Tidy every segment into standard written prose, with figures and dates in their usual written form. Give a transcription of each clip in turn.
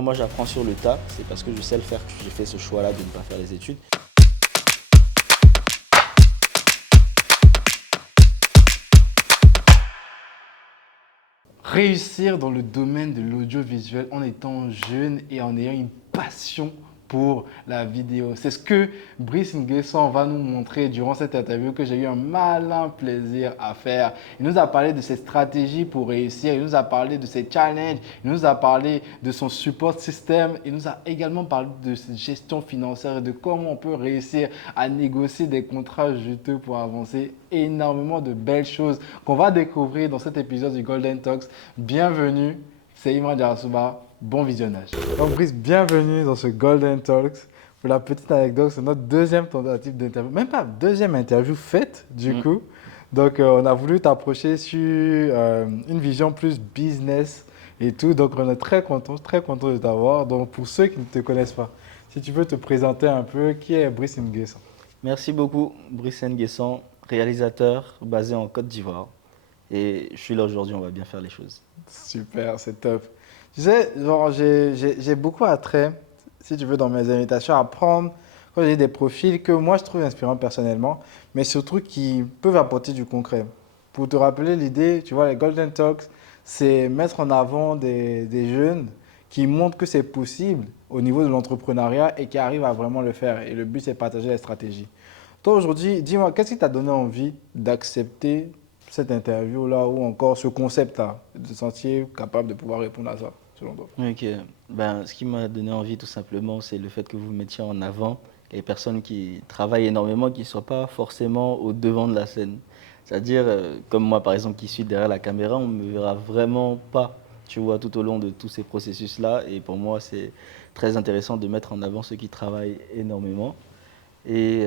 moi j'apprends sur le tas. C'est parce que je sais le faire que j'ai fait ce choix-là de ne pas faire les études. Réussir dans le domaine de l'audiovisuel en étant jeune et en ayant une passion pour la vidéo. C'est ce que Brice Nguesson va nous montrer durant cette interview que j'ai eu un malin plaisir à faire. Il nous a parlé de ses stratégies pour réussir, il nous a parlé de ses challenges, il nous a parlé de son support system, il nous a également parlé de cette gestion financière et de comment on peut réussir à négocier des contrats juteux pour avancer. Énormément de belles choses qu'on va découvrir dans cet épisode du Golden Talks. Bienvenue, c'est Imran Diarasuba. Bon visionnage. Donc Brice, bienvenue dans ce Golden Talks. Pour la petite anecdote, c'est notre deuxième tentative d'interview, même pas deuxième interview faite du coup. Donc on a voulu t'approcher sur une vision plus business et tout. Donc on est très content de t'avoir. Donc pour ceux qui ne te connaissent pas, si tu veux te présenter un peu, qui est Brice Nguesson? Merci beaucoup, Brice Nguesson, réalisateur basé en Côte d'Ivoire. Et je suis là aujourd'hui, on va bien faire les choses. Super, c'est top. Tu sais, genre, j'ai beaucoup attrait, si tu veux, dans mes invitations, à prendre, quand j'ai des profils que moi je trouve inspirants personnellement, mais surtout qui peuvent apporter du concret. Pour te rappeler l'idée, tu vois, les Golden Talks, c'est mettre en avant des jeunes qui montrent que c'est possible au niveau de l'entrepreneuriat et qui arrivent à vraiment le faire. Et le but, c'est de partager les stratégies. Toi, aujourd'hui, dis-moi, qu'est-ce qui t'a donné envie d'accepter cette interview-là ou encore ce concept-là, de te sentir capable de pouvoir répondre à ça, selon toi? Ok, ce qui m'a donné envie tout simplement, c'est le fait que vous mettiez en avant les personnes qui travaillent énormément, qui ne soient pas forcément au devant de la scène. C'est-à-dire, comme moi par exemple qui suis derrière la caméra, on ne me verra vraiment pas, tu vois, tout au long de tous ces processus-là. Et pour moi, c'est très intéressant de mettre en avant ceux qui travaillent énormément. Et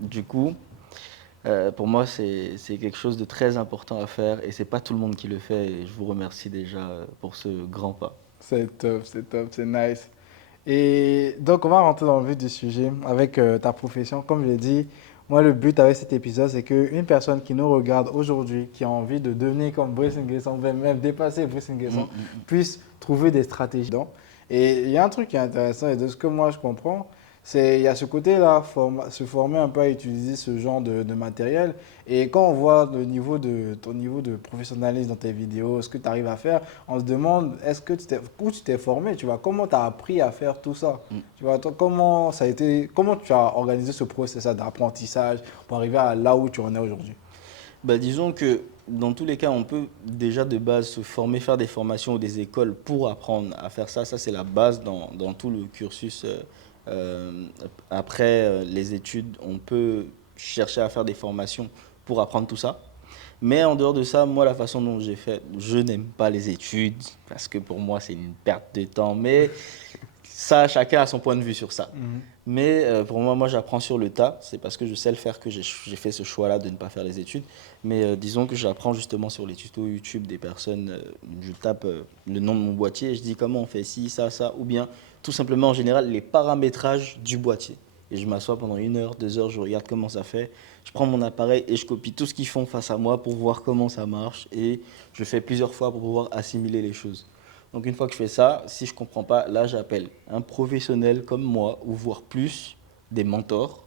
du coup, pour moi, c'est quelque chose de très important à faire et c'est pas tout le monde qui le fait. Et je vous remercie déjà pour ce grand pas. C'est top, c'est nice. Et donc, on va rentrer dans le vif du sujet avec ta profession. Comme je l'ai dit, moi, le but avec cet épisode, c'est qu'une personne qui nous regarde aujourd'hui, qui a envie de devenir comme Brice Nguesson, même dépasser Brice Mm, Nguesson, mm, puisse trouver des stratégies. Et il y a un truc qui est intéressant et de ce que moi je comprends, c'est il y a ce côté-là, se former un peu à utiliser ce genre de matériel. Et quand on voit ton niveau de professionnalisme dans tes vidéos, ce que tu arrives à faire, on se demande où tu t'es formé, tu vois, comment tu as appris à faire tout ça. mm. Tu vois, toi, comment tu as organisé ce processus d'apprentissage pour arriver à là où tu en es aujourd'hui? Disons que dans tous les cas, on peut déjà de base se former, faire des formations ou des écoles pour apprendre à faire ça. Ça, c'est la base dans tout le cursus. Euh, Après les études, on peut chercher à faire des formations pour apprendre tout ça. Mais en dehors de ça, moi, la façon dont j'ai fait, je n'aime pas les études parce que pour moi, c'est une perte de temps. Mais ça, chacun a son point de vue sur ça. Mhm. Mais pour moi, j'apprends sur le tas. C'est parce que je sais le faire que j'ai fait ce choix-là de ne pas faire les études. Mais disons que j'apprends justement sur les tutos YouTube des personnes. Je tape le nom de mon boîtier et je dis comment on fait ci, ça, ça. Ou bien tout simplement en général les paramétrages du boîtier. Et je m'assois pendant 1 heure, 2 heures, je regarde comment ça fait. Je prends mon appareil et je copie tout ce qu'ils font face à moi pour voir comment ça marche. Et je fais plusieurs fois pour pouvoir assimiler les choses. Donc une fois que je fais ça, si je ne comprends pas, là j'appelle un professionnel comme moi, ou voire plus, des mentors,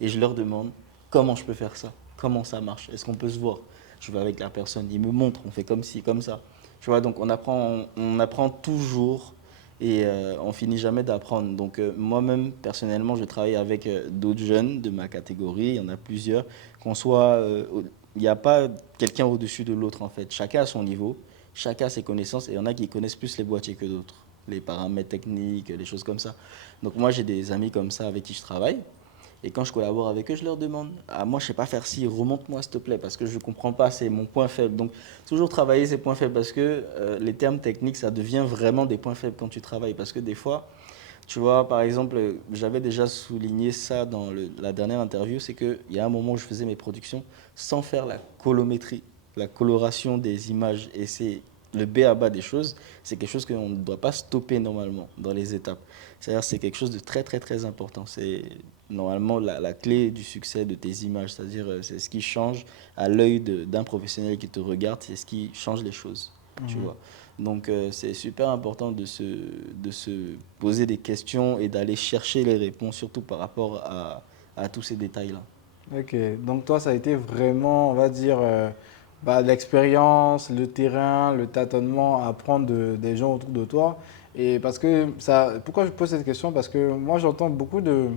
et je leur demande comment je peux faire ça, comment ça marche, est-ce qu'on peut se voir. Je vais avec la personne, il me montre, on fait comme ci, comme ça. Tu vois, donc on apprend toujours et on finit jamais d'apprendre. Donc moi-même, personnellement, je travaille avec d'autres jeunes de ma catégorie, il y en a plusieurs, qu'on soit, il n'y a pas quelqu'un au-dessus de l'autre en fait, chacun à son niveau. Chacun a ses connaissances et il y en a qui connaissent plus les boîtiers que d'autres, les paramètres techniques, les choses comme ça. Donc moi j'ai des amis comme ça avec qui je travaille et quand je collabore avec eux, je leur demande ah moi je sais pas faire ci, remonte-moi s'il te plaît parce que je comprends pas, c'est mon point faible. Donc toujours travailler ses points faibles parce que les termes techniques ça devient vraiment des points faibles quand tu travailles parce que des fois tu vois, par exemple, j'avais déjà souligné ça dans la dernière interview, c'est qu'il y a un moment où je faisais mes productions sans faire la colométrie, la coloration des images. Et c'est le B à bas des choses, c'est quelque chose qu'on ne doit pas stopper normalement dans les étapes. C'est-à-dire c'est quelque chose de très très très important. C'est normalement la clé du succès de tes images, c'est-à-dire c'est ce qui change à l'œil d'un professionnel qui te regarde, c'est ce qui change les choses, tu Mhm. vois. Donc, c'est super important de se poser des questions et d'aller chercher les réponses, surtout par rapport à tous ces détails-là. Ok, donc toi, ça a été vraiment, on va dire, l'expérience, le terrain, le tâtonnement, apprendre des gens autour de toi. Et parce que ça, pourquoi je pose cette question? Parce que moi, j'entends beaucoup de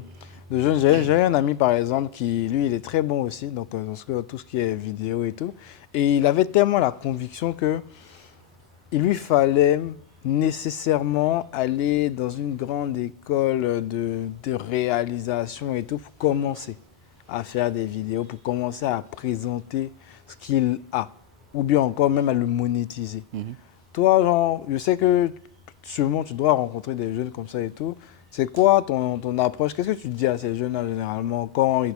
jeunes. J'ai un ami, par exemple, qui, lui, il est très bon aussi, donc dans tout ce qui est vidéo et tout. Et il avait tellement la conviction que il lui fallait nécessairement aller dans une grande école de réalisation et tout pour commencer à faire des vidéos, pour commencer à présenter ce qu'il a, ou bien encore même à le monétiser. Mhm. Toi, genre, je sais que sûrement tu dois rencontrer des jeunes comme ça et tout. C'est quoi ton approche? Qu'est-ce que tu dis à ces jeunes-là généralement quand ils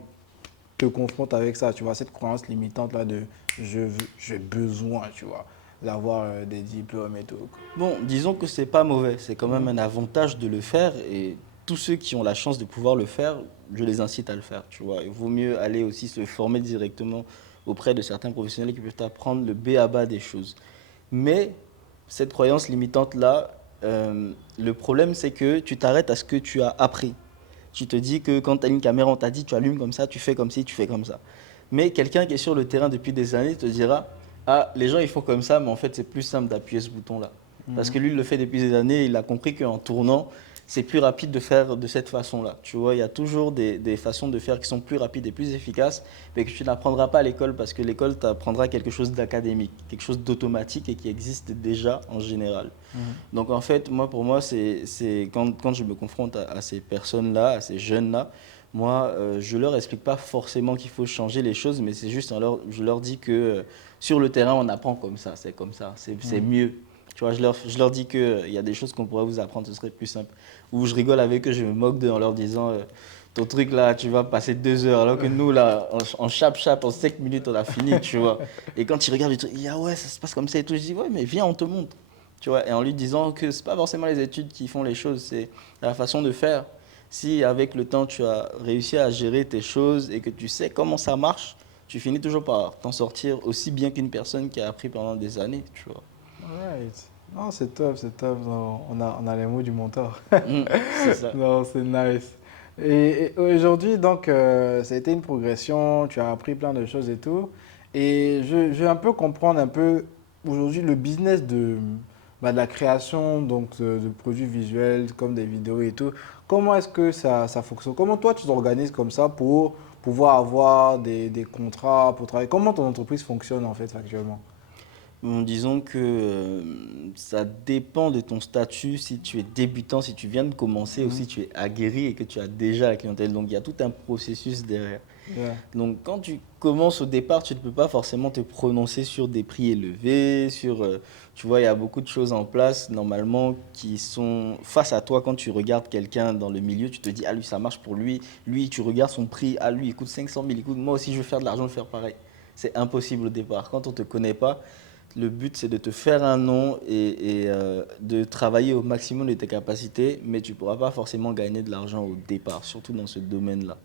te confrontent avec ça, tu vois, cette croyance limitante là de j'ai besoin, tu vois, d'avoir des diplômes et tout. Bon, disons que c'est pas mauvais, c'est quand même Mhm. un avantage de le faire et tous ceux qui ont la chance de pouvoir le faire, je les incite à le faire, tu vois. Il vaut mieux aller aussi se former directement auprès de certains professionnels qui peuvent t'apprendre le b à bas des choses. Mais cette croyance limitante-là, le problème c'est que tu t'arrêtes à ce que tu as appris. Tu te dis que quand tu as une caméra, on t'a dit tu allumes comme ça, tu fais comme ci, tu fais comme ça. Mais quelqu'un qui est sur le terrain depuis des années te dira, ah, les gens ils font comme ça, mais en fait c'est plus simple d'appuyer ce bouton-là. Parce Mhm. que lui il le fait depuis des années, il a compris qu'en tournant, c'est plus rapide de faire de cette façon-là. Tu vois, il y a toujours des façons de faire qui sont plus rapides et plus efficaces, mais que tu n'apprendras pas à l'école parce que l'école t'apprendra quelque chose d'académique, quelque chose d'automatique et qui existe déjà en général. Mhm. Donc en fait, moi pour moi, c'est quand je me confronte à ces personnes-là, à ces jeunes-là, moi, je leur explique pas forcément qu'il faut changer les choses, mais c'est juste, je leur dis que sur le terrain, on apprend comme ça, c'est Mhm. mieux. Tu vois, je leur dis qu'il y a des choses qu'on pourrait vous apprendre, ce serait plus simple. Ou je rigole avec eux, je me moque d'eux en leur disant, ton truc là, tu vas passer 2 heures, alors que nous là, en chap-chap, en 5 minutes, on a fini, tu vois. Et quand ils regardent le truc, ils disent, ah ouais, ça se passe comme ça et tout, je dis, ouais, mais viens, on te montre. Tu vois, et en lui disant que c'est pas forcément les études qui font les choses, c'est la façon de faire. Si avec le temps tu as réussi à gérer tes choses et que tu sais comment ça marche, tu finis toujours par t'en sortir aussi bien qu'une personne qui a appris pendant des années, tu vois. Alright. Non, c'est top, c'est top. Non, on a les mots du mentor. C'est ça. Non, c'est nice. Et aujourd'hui, donc, ça a été une progression, tu as appris plein de choses et tout. Et je vais un peu comprendre un peu aujourd'hui le business de la création donc, de produits visuels comme des vidéos et tout. Comment est-ce que ça fonctionne? Comment toi, tu t'organises comme ça pour pouvoir avoir des contrats pour travailler? Comment ton entreprise fonctionne en fait actuellement? Bon, disons que ça dépend de ton statut, si tu es débutant, si tu viens de commencer ou si tu es aguerri et que tu as déjà la clientèle. Donc il y a tout un processus derrière. Yeah. Donc, quand tu commences au départ, tu ne peux pas forcément te prononcer sur des prix élevés, tu vois, il y a beaucoup de choses en place, normalement, qui sont face à toi quand tu regardes quelqu'un dans le milieu, tu te dis, ah, lui, ça marche pour lui. Lui, tu regardes son prix, ah, lui, il coûte 500 000, il coûte, moi aussi, je veux faire de l'argent, je veux faire pareil. C'est impossible au départ. Quand on ne te connaît pas, le but, c'est de te faire un nom et de travailler au maximum de tes capacités, mais tu ne pourras pas forcément gagner de l'argent au départ, surtout dans ce domaine-là.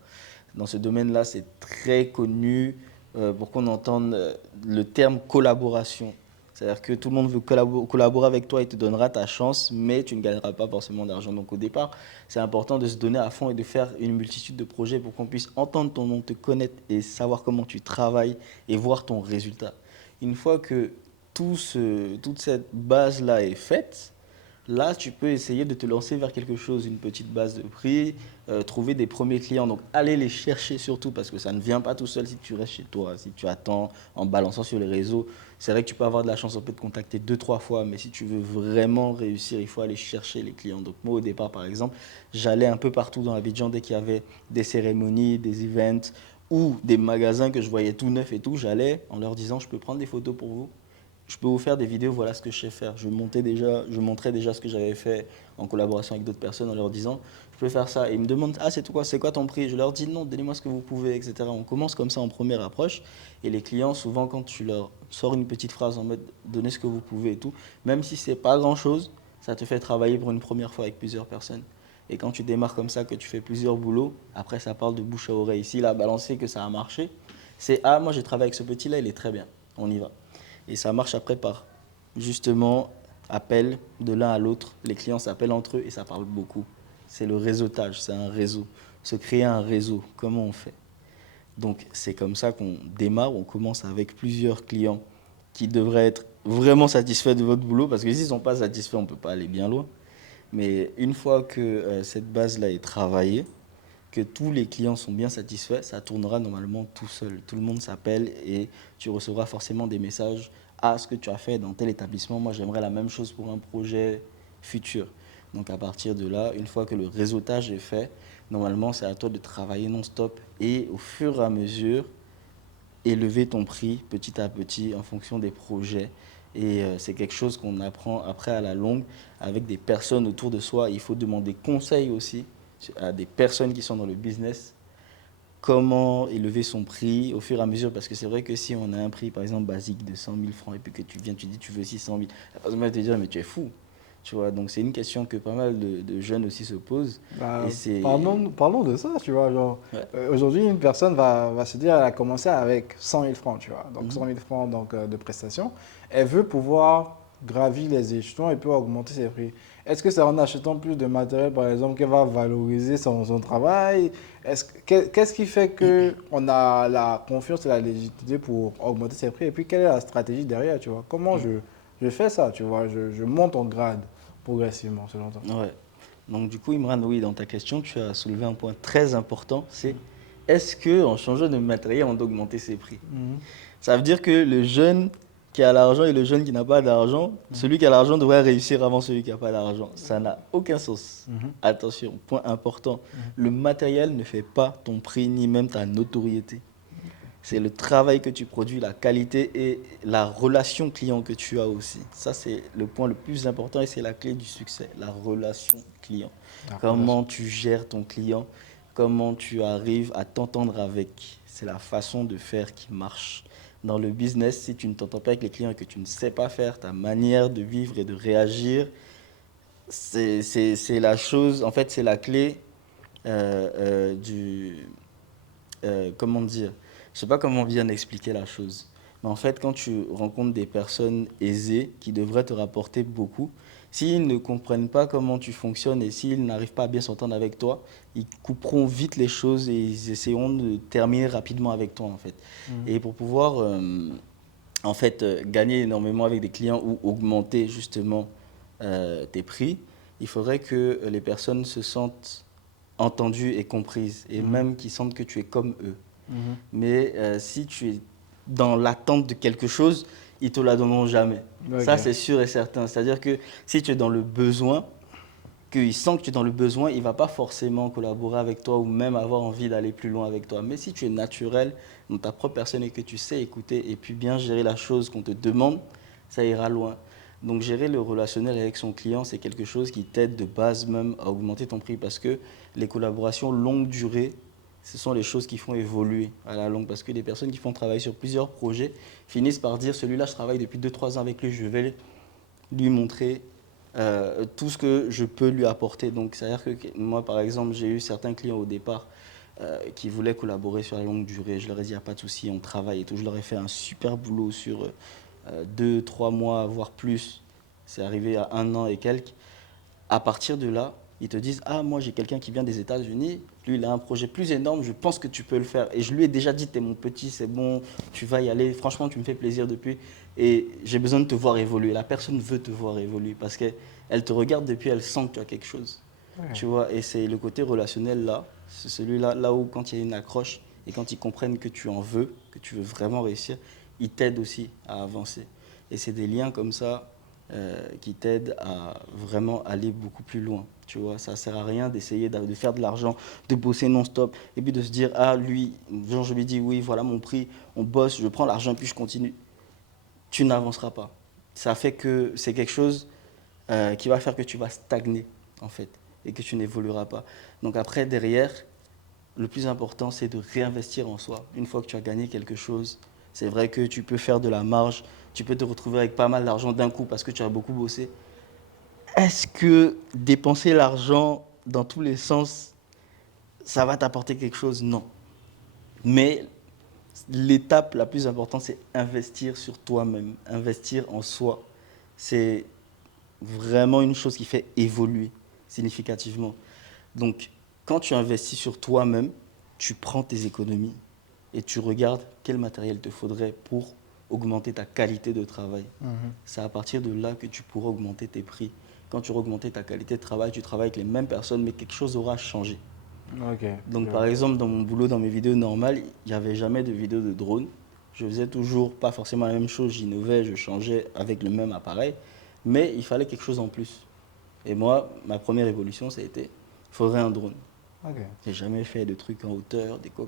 Dans ce domaine-là, c'est très connu pour qu'on entende le terme collaboration. C'est-à-dire que tout le monde veut collaborer avec toi et te donnera ta chance, mais tu ne gagneras pas forcément d'argent. Donc au départ, c'est important de se donner à fond et de faire une multitude de projets pour qu'on puisse entendre ton nom, te connaître et savoir comment tu travailles et voir ton résultat. Une fois que toute cette base-là est faite, là, tu peux essayer de te lancer vers quelque chose, une petite base de prix, trouver des premiers clients. Donc, aller les chercher surtout parce que ça ne vient pas tout seul si tu restes chez toi, si tu attends en balançant sur les réseaux. C'est vrai que tu peux avoir de la chance, on peut te contacter 2, 3 fois, mais si tu veux vraiment réussir, il faut aller chercher les clients. Donc, moi, au départ, par exemple, j'allais un peu partout dans Abidjan dès qu'il y avait des cérémonies, des events ou des magasins que je voyais tout neuf et tout. J'allais en leur disant, je peux prendre des photos pour vous, je peux vous faire des vidéos, voilà ce que je sais faire. Je montrais déjà ce que j'avais fait en collaboration avec d'autres personnes en leur disant, je peux faire ça. Et ils me demandent, ah c'est quoi ton prix? Je leur dis non, donnez-moi ce que vous pouvez, etc. On commence comme ça en première approche. Et les clients, souvent quand tu leur sors une petite phrase en mode, donnez ce que vous pouvez et tout, même si c'est pas grand-chose, ça te fait travailler pour une première fois avec plusieurs personnes. Et quand tu démarres comme ça, que tu fais plusieurs boulots, après ça parle de bouche à oreille. S'il a balancé que ça a marché, c'est, ah moi j'ai travaillé avec ce petit-là, il est très bien, on y va. Et ça marche après par justement appellent de l'un à l'autre, les clients s'appellent entre eux et ça parle beaucoup. C'est le réseautage, c'est un réseau. Se créer un réseau, comment on fait? Donc c'est comme ça qu'on démarre, on commence avec plusieurs clients qui devraient être vraiment satisfaits de votre boulot, parce que s'ils ne sont pas satisfaits, on ne peut pas aller bien loin. Mais une fois que cette base-là est travaillée, que tous les clients sont bien satisfaits, ça tournera normalement tout seul. Tout le monde s'appelle et tu recevras forcément des messages. Ah, ce que tu as fait dans tel établissement, moi j'aimerais la même chose pour un projet futur. Donc à partir de là, une fois que le réseautage est fait, normalement c'est à toi de travailler non-stop et au fur et à mesure, élever ton prix petit à petit en fonction des projets. Et c'est quelque chose qu'on apprend après à la longue avec des personnes autour de soi. Il faut demander conseil aussi à des personnes qui sont dans le business, comment élever son prix au fur et à mesure. Parce que c'est vrai que si on a un prix, par exemple, basique de 100 000 francs et puis que tu viens, tu dis tu veux 600 000, la personne va te dire mais tu es fou. Tu vois, donc c'est une question que pas mal de jeunes aussi se posent. Et Bah, c'est... parlons de ça, tu vois. Genre, Ouais. aujourd'hui, une personne va se dire, elle a commencé avec 100 000 francs, tu vois. Donc, Mhm. 100 000 francs donc, de prestations. Elle veut pouvoir gravir les échelons et puis augmenter ses prix. Est-ce que c'est en achetant plus de matériel, par exemple, qu'elle va valoriser son travail? Qu'est-ce qui fait qu'on a la confiance et la légitimité pour augmenter ses prix? Et puis, quelle est la stratégie derrière, tu vois? Comment je fais ça, tu vois? Je monte en grade progressivement, selon toi. Ouais. Donc du coup, Imran, oui, dans ta question, tu as soulevé un point très important, c'est est-ce qu'en changeant de matériel, on doit augmenter ses prix? Mhm. Ça veut dire que le jeune qui a l'argent et le jeune qui n'a pas d'argent, celui qui a l'argent devrait réussir avant celui qui n'a pas d'argent. Ça n'a aucun sens. Mhm. Attention, point important, Mhm. le matériel ne fait pas ton prix ni même ta notoriété. C'est le travail que tu produis, la qualité et la relation client que tu as aussi. Ça, c'est le point le plus important et c'est la clé du succès, la relation client. La relation. Comment tu gères ton client, comment tu arrives à t'entendre avec. C'est la façon de faire qui marche. Dans le business, si tu ne t'entends pas avec les clients et que tu ne sais pas faire ta manière de vivre et de réagir, c'est la chose, en fait, c'est la clé du, comment dire, je sais pas comment bien expliquer la chose. Mais en fait, quand tu rencontres des personnes aisées qui devraient te rapporter beaucoup, s'ils ne comprennent pas comment tu fonctionnes et s'ils n'arrivent pas à bien s'entendre avec toi, ils couperont vite les choses et ils essaieront de terminer rapidement avec toi en fait. Mhm. Et pour pouvoir en fait gagner énormément avec des clients ou augmenter justement tes prix, il faudrait que les personnes se sentent entendues et comprises et Mhm. même qu'ils sentent que tu es comme eux. Mhm. Mais si tu es dans l'attente de quelque chose, ils ne te la donneront jamais. Ça, Ok. c'est sûr et certain. C'est-à-dire que si tu es dans le besoin, qu'il sent que tu es dans le besoin, il ne va pas forcément collaborer avec toi ou même avoir envie d'aller plus loin avec toi. Mais si tu es naturel dans ta propre personne et que tu sais écouter et puis bien gérer la chose qu'on te demande, ça ira loin. Donc gérer le relationnel avec son client, c'est quelque chose qui t'aide de base même à augmenter ton prix parce que les collaborations longue durée, ce sont les choses qui font évoluer à la longue parce que les personnes qui font travailler sur plusieurs projets finissent par dire celui-là je travaille depuis 2 3 ans avec lui, je vais lui montrer tout ce que je peux lui apporter. Donc, c'est-à-dire que moi, par exemple, j'ai eu certains clients au départ qui voulaient collaborer sur la longue durée. Je leur ai dit, il n'y a pas de souci, on travaille et tout. Je leur ai fait un super boulot sur 2 3 mois, voire plus. C'est arrivé à 1 an et quelques. À partir de là, ils te disent, ah, moi, j'ai quelqu'un qui vient des États-Unis. Lui, il a un projet plus énorme. Je pense que tu peux le faire. Et je lui ai déjà dit, t'es mon petit, c'est bon, tu vas y aller. Franchement, tu me fais plaisir depuis. Et j'ai besoin de te voir évoluer. La personne veut te voir évoluer parce qu'elle te regarde depuis, elle sent que tu as quelque chose. Ouais. Tu vois, et c'est le côté relationnel là, c'est celui-là, là où quand il y a une accroche et quand ils comprennent que tu en veux, que tu veux vraiment réussir, ils t'aident aussi à avancer. Et c'est des liens comme ça qui t'aident à vraiment aller beaucoup plus loin. Tu vois, ça sert à rien d'essayer de faire de l'argent, de bosser non-stop et puis de se dire, ah lui, genre je lui dis, oui, voilà mon prix, on bosse, je prends l'argent puis je continue. Tu n'avanceras pas. Ça fait que c'est quelque chose qui va faire que tu vas stagner, en fait, et que tu n'évolueras pas. Donc après, derrière, le plus important, c'est de réinvestir en soi. Une fois que tu as gagné quelque chose, c'est vrai que tu peux faire de la marge, tu peux te retrouver avec pas mal d'argent d'un coup parce que tu as beaucoup bossé. Est-ce que dépenser l'argent dans tous les sens, ça va t'apporter quelque chose? Non. Mais l'étape la plus importante, c'est investir sur toi-même, investir en soi. C'est vraiment une chose qui fait évoluer significativement. Donc, quand tu investis sur toi-même, tu prends tes économies et tu regardes quel matériel te faudrait pour augmenter ta qualité de travail. C'est à partir de là que tu pourras augmenter tes prix. Quand tu auras augmenté ta qualité de travail, tu travailles avec les mêmes personnes, mais quelque chose aura changé. Ok. Donc, par exemple, dans mon boulot, dans mes vidéos normales, il n'y avait jamais de vidéo de drone. Je faisais toujours pas forcément la même chose, j'innovais, je changeais avec le même appareil, mais il fallait quelque chose en plus. Et moi, ma première évolution, ça a été, il faudrait un drone. Ok. J'ai jamais fait de trucs en hauteur, des quoi.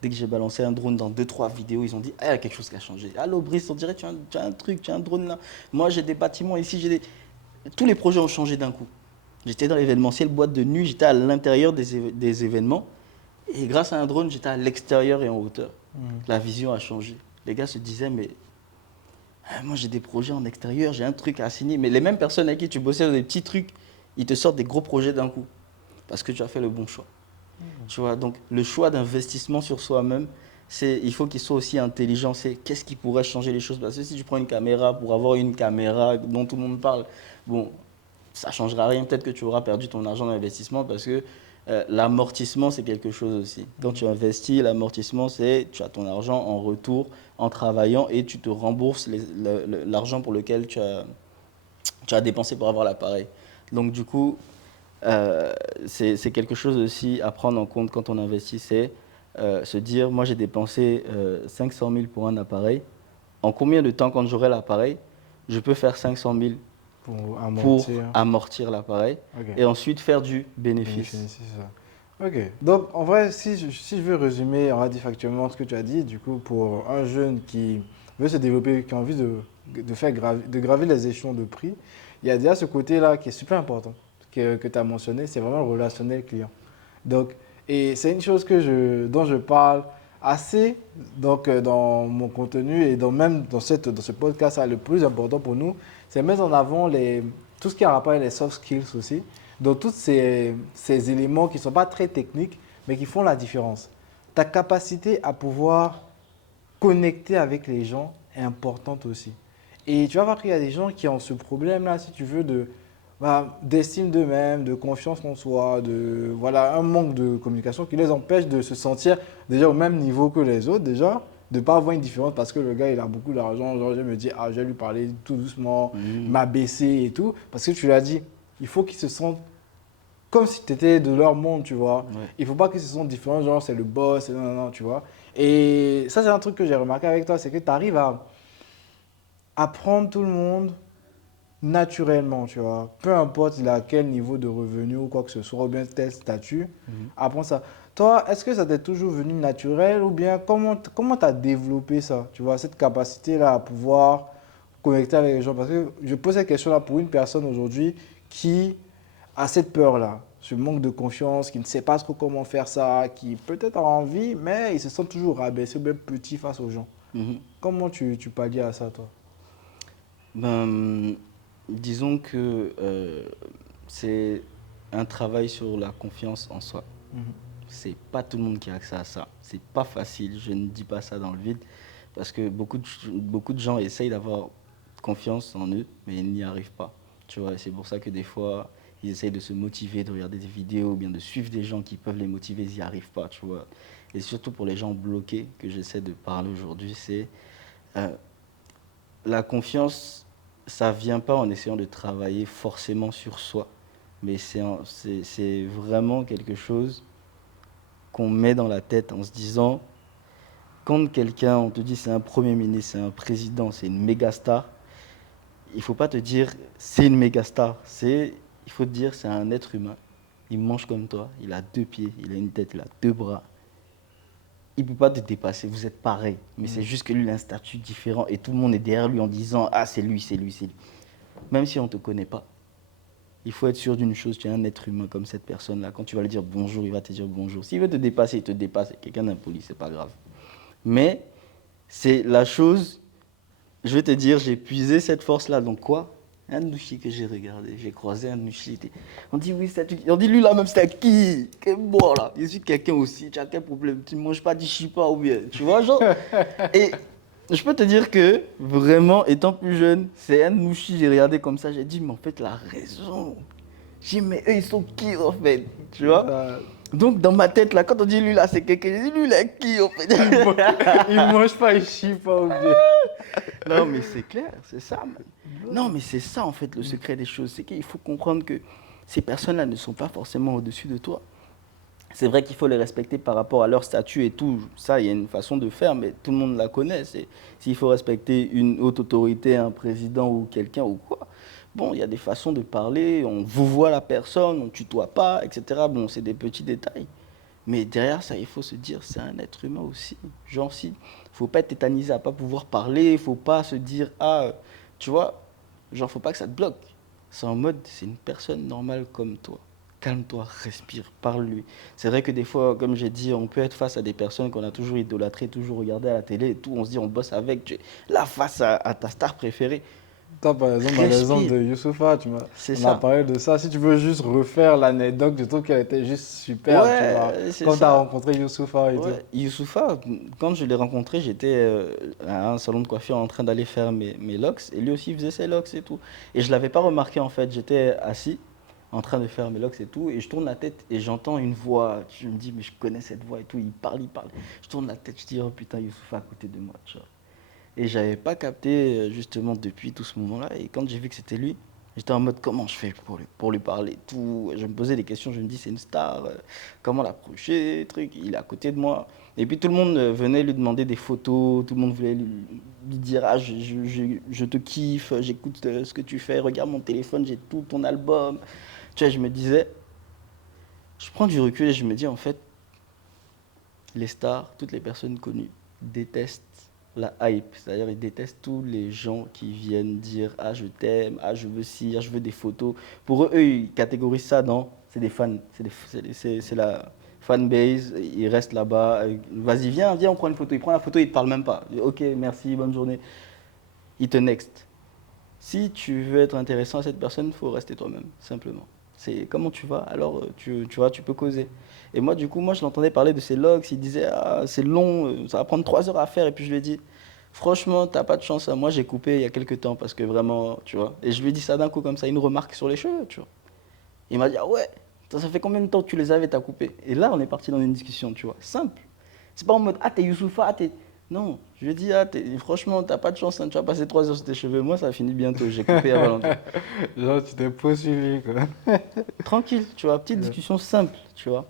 Dès que j'ai balancé un drone dans 2-3 vidéos, ils ont dit, ah, il y a quelque chose qui a changé. Allô, Brice, on dirait, tu as un truc, tu as un drone là. Moi, j'ai des bâtiments ici, tous les projets ont changé d'un coup. J'étais dans l'événementiel boîte de nuit, j'étais à l'intérieur des événements. Et grâce à un drone, j'étais à l'extérieur et en hauteur. La vision a changé. Les gars se disaient, mais moi j'ai des projets en extérieur, j'ai un truc à signer. Mais les mêmes personnes avec qui tu bossais dans des petits trucs, ils te sortent des gros projets d'un coup. Parce que tu as fait le bon choix. Tu vois, donc le choix d'investissement sur soi-même, il faut qu'il soit aussi intelligent. C'est qu'est-ce qui pourrait changer les choses. Parce que si tu prends une caméra pour avoir une caméra dont tout le monde parle, bon, ça ne changera rien. Peut-être que tu auras perdu ton argent d'investissement parce que l'amortissement, c'est quelque chose aussi. Quand tu investis, l'amortissement, c'est tu as ton argent en retour en travaillant et tu te rembourses l'argent pour lequel tu as dépensé pour avoir l'appareil. Donc du coup, c'est quelque chose aussi à prendre en compte quand on investit, c'est se dire, moi j'ai dépensé 500 000 pour un appareil. En combien de temps, quand j'aurai l'appareil, je peux faire 500 000 pour amortir l'appareil Ok. et ensuite faire du bénéfice. C'est ça. Ok. Donc, en vrai, si je veux résumer, on va dire factuellement ce que tu as dit, du coup, pour un jeune qui veut se développer, qui a envie de gravir les échelons de prix, il y a déjà ce côté-là qui est super important, que tu as mentionné, c'est vraiment le relationnel client. Donc, et c'est une chose dont je parle assez dans mon contenu et même dans ce podcast, le plus important pour nous, c'est mettre en avant tout ce qui a rapport avec les soft skills aussi. Donc, tous ces éléments qui ne sont pas très techniques, mais qui font la différence. Ta capacité à pouvoir connecter avec les gens est importante aussi. Et tu vas voir qu'il y a des gens qui ont ce problème-là, si tu veux, d'estime d'eux-mêmes, de confiance en soi, voilà, un manque de communication qui les empêche de se sentir déjà au même niveau que les autres, déjà, de ne pas avoir une différence parce que le gars, il a beaucoup d'argent. Genre, je me dis, ah, je vais lui parler tout doucement, m'abaisser et tout. Parce que tu l'as dit, il faut qu'ils se sentent comme si tu étais de leur monde, tu vois. Ouais. Il ne faut pas qu'ils se sentent différents, genre, c'est le boss, non, tu vois. Et ça, c'est un truc que j'ai remarqué avec toi, c'est que tu arrives à prendre tout le monde naturellement, tu vois. Peu importe il a quel niveau de revenu ou quoi que ce soit, ou bien tel statut, apprends ça. Toi, est-ce que ça t'est toujours venu naturel ou bien comment tu as développé ça, tu vois, cette capacité-là à pouvoir connecter avec les gens? Parce que je pose cette question-là pour une personne aujourd'hui qui a cette peur-là, ce manque de confiance, qui ne sait pas trop comment faire ça, qui peut-être a envie, mais il se sent toujours rabaissé ou bien petit face aux gens. Mhm. Comment tu pallies à ça, toi? Ben, disons que c'est un travail sur la confiance en soi. C'est pas tout le monde qui a accès à ça. C'est pas facile. Je ne dis pas ça dans le vide parce que beaucoup de gens essayent d'avoir confiance en eux, mais ils n'y arrivent pas. Tu vois, et c'est pour ça que des fois, ils essayent de se motiver, de regarder des vidéos ou bien de suivre des gens qui peuvent les motiver, ils n'y arrivent pas, tu vois. Et surtout pour les gens bloqués que j'essaie de parler aujourd'hui, c'est euh, la confiance, ça vient pas en essayant de travailler forcément sur soi, mais c'est vraiment quelque chose qu'on met dans la tête en se disant, quand quelqu'un, on te dit c'est un premier ministre, c'est un président, c'est une méga star, il ne faut pas te dire c'est une méga star, il faut te dire c'est un être humain, il mange comme toi, il a 2 pieds, il a une tête, il a 2 bras, il ne peut pas te dépasser, vous êtes pareil, mais c'est juste que lui il a un statut différent et tout le monde est derrière lui en disant ah c'est lui, c'est lui, c'est lui. Même si on ne te connaît pas, il faut être sûr d'une chose, tu es un être humain comme cette personne-là. Quand tu vas lui dire bonjour, il va te dire bonjour. S'il veut te dépasser, il te dépasse. C'est quelqu'un d'impoli, c'est pas grave. Mais c'est la chose, je vais te dire, j'ai puisé cette force-là. Donc quoi? Un Nushi que j'ai regardé, j'ai croisé un Nushi. On dit oui, on dit lui là même c'est qui? Quel moi là? Je suis quelqu'un aussi, tu as quel problème? Tu ne manges pas du chipa ou bien? Tu vois, genre. Et Je peux te dire que, vraiment, étant plus jeune, c'est un Mouchi, j'ai regardé comme ça, j'ai dit, mais en fait, la raison. J'ai dit, mais eux, ils sont qui, en fait? Tu vois? Ça, Donc, dans ma tête, là, quand on dit lui, là, c'est quelqu'un, j'ai dit, lui, là, qui, en fait? il mange, il mange pas, il chie pas, obligé. Non, mais c'est clair, c'est ça, man. Non, mais c'est ça, en fait, le secret des choses. C'est qu'il faut comprendre que ces personnes-là ne sont pas forcément au-dessus de toi. C'est vrai qu'il faut les respecter par rapport à leur statut et tout. Ça, il y a une façon de faire, mais tout le monde la connaît. S'il faut respecter une haute autorité, un président ou quelqu'un ou quoi, bon, il y a des façons de parler. On vous voit la personne, on ne tutoie pas, etc. Bon, c'est des petits détails. Mais derrière ça, il faut se dire, c'est un être humain aussi. Genre, si, faut pas être tétanisé à pas pouvoir parler, il faut pas se dire, ah, tu vois, genre, faut pas que ça te bloque. C'est en mode, c'est une personne normale comme toi. Calme-toi, respire, parle-lui. C'est vrai que des fois, comme j'ai dit, on peut être face à des personnes qu'on a toujours idolâtrées, toujours regardées à la télé et tout. On se dit, on bosse avec, tu es là face à ta star préférée. Toi, par exemple, dans l'exemple Respire, de Youssoupha, c'est on a ça. parlé de ça. Si tu veux juste refaire l'anecdote, je trouve qu'elle était juste superbe, tu vois. Ouais, c'est Quand tu as ça. rencontré Youssoupha et tout. Ouais, Youssoupha, quand je l'ai rencontré, j'étais à un salon de coiffure en train d'aller faire mes locks et lui aussi il faisait ses locks et tout. Et je ne l'avais pas remarqué en fait, j'étais assis en train de faire mes locks et tout et je tourne la tête et j'entends une voix. Je me dis, mais je connais cette voix et tout, il parle, il parle. Je tourne la tête, je dis, oh putain, Youssoupha à côté de moi, tu vois. Et j'avais pas capté justement depuis tout ce moment-là. Et quand j'ai vu que c'était lui, j'étais en mode comment je fais pour lui parler, tout. Je me posais des questions, je me dis c'est une star, comment l'approcher, truc. Il est à côté de moi. Et puis tout le monde venait lui demander des photos, tout le monde voulait lui dire ah je te kiffe, j'écoute ce que tu fais, regarde mon téléphone, j'ai tout ton album. Tu vois, je me disais, je prends du recul et je me dis en fait, les stars, toutes les personnes connues détestent la hype. C'est-à-dire, ils détestent tous les gens qui viennent dire ah je t'aime, ah je veux ci, ah je veux des photos. Pour eux, ils catégorisent ça dans c'est des fans, c'est la fanbase, ils restent là-bas. Vas-y, viens, viens, on prend une photo. Il prend la photo, il ne te parle même pas. Ok, merci, bonne journée. Il te next. Si tu veux être intéressant à cette personne, il faut rester toi-même, simplement. C'est comment tu vas, alors tu vois, tu peux causer. Et moi, du coup, moi, je l'entendais parler de ses logs, il disait, ah, c'est long, ça va prendre 3 heures à faire. Et puis je lui ai dit, franchement, t'as pas de chance, hein. Moi, j'ai coupé il y a quelques temps parce que vraiment, tu vois. Et je lui ai dit ça d'un coup, comme ça, une remarque sur les cheveux, tu vois. Il m'a dit, ah ouais, ça fait combien de temps que tu les avais, t'as coupé? Et là, on est parti dans une discussion, tu vois, simple. C'est pas en mode, ah, t'es Youssoupha, ah, t'es. Non, je lui ai dit, ah, franchement, t'as pas de chance, hein, tu vas passer 3 heures sur tes cheveux. Moi, ça finit bientôt, j'ai coupé il y a pas longtemps. Genre, tu t'es poursuivi, quoi. Tranquille, tu vois, petite discussion simple, tu vois.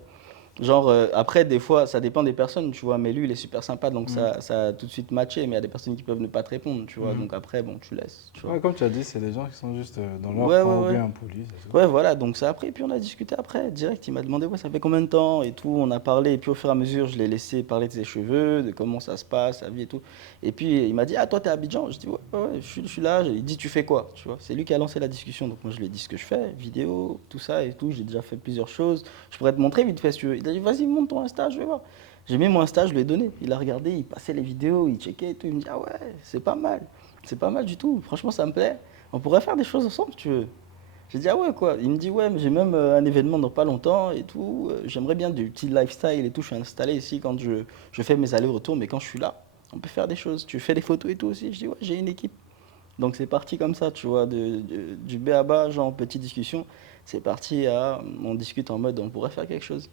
Genre, après, des fois, ça dépend des personnes, tu vois, mais lui, il est super sympa, donc Mm. ça a tout de suite matché, mais il y a des personnes qui peuvent ne pas te répondre, tu vois, Mhm. donc après, bon, tu laisses, tu vois. Ouais, comme tu as dit, c'est des gens qui sont juste dans leur Ouais, coin ouais, ou ouais. bien impolis, c'est tout. Ouais, voilà, donc ça après, puis on a discuté après, direct, il m'a demandé, ouais, ça fait combien de temps et tout, on a parlé, et puis au fur et à mesure, je l'ai laissé parler de ses cheveux, de comment ça se passe, sa vie et tout. Et puis il m'a dit, ah, toi, t'es à Abidjan? Je dis, ouais, ouais, ouais, je suis là. Il dit, tu fais quoi? Tu vois, c'est lui qui a lancé la discussion, donc moi, je lui ai dit ce que je fais, vidéo, tout ça et tout, j'ai déjà fait plusieurs choses, je pourrais te montrer vite fait si tu veux. Il a dit, vas-y, monte ton Insta, je vais voir. J'ai mis mon Insta, je lui ai donné, il a regardé, il passait les vidéos, il checkait et tout, il me dit, ah ouais, c'est pas mal du tout, franchement, ça me plaît, on pourrait faire des choses ensemble, si tu veux. J'ai dit, ah ouais, quoi. Il me dit, ouais, mais j'ai même un événement dans pas longtemps et tout. J'aimerais bien du petit lifestyle et tout. Je suis installé ici quand je fais mes allers-retours, mais quand je suis là, on peut faire des choses. Tu fais des photos et tout aussi. Je dis, ouais, j'ai une équipe. Donc c'est parti comme ça, tu vois, du B à bas, genre petite discussion. C'est parti à, on discute en mode, on pourrait faire quelque chose.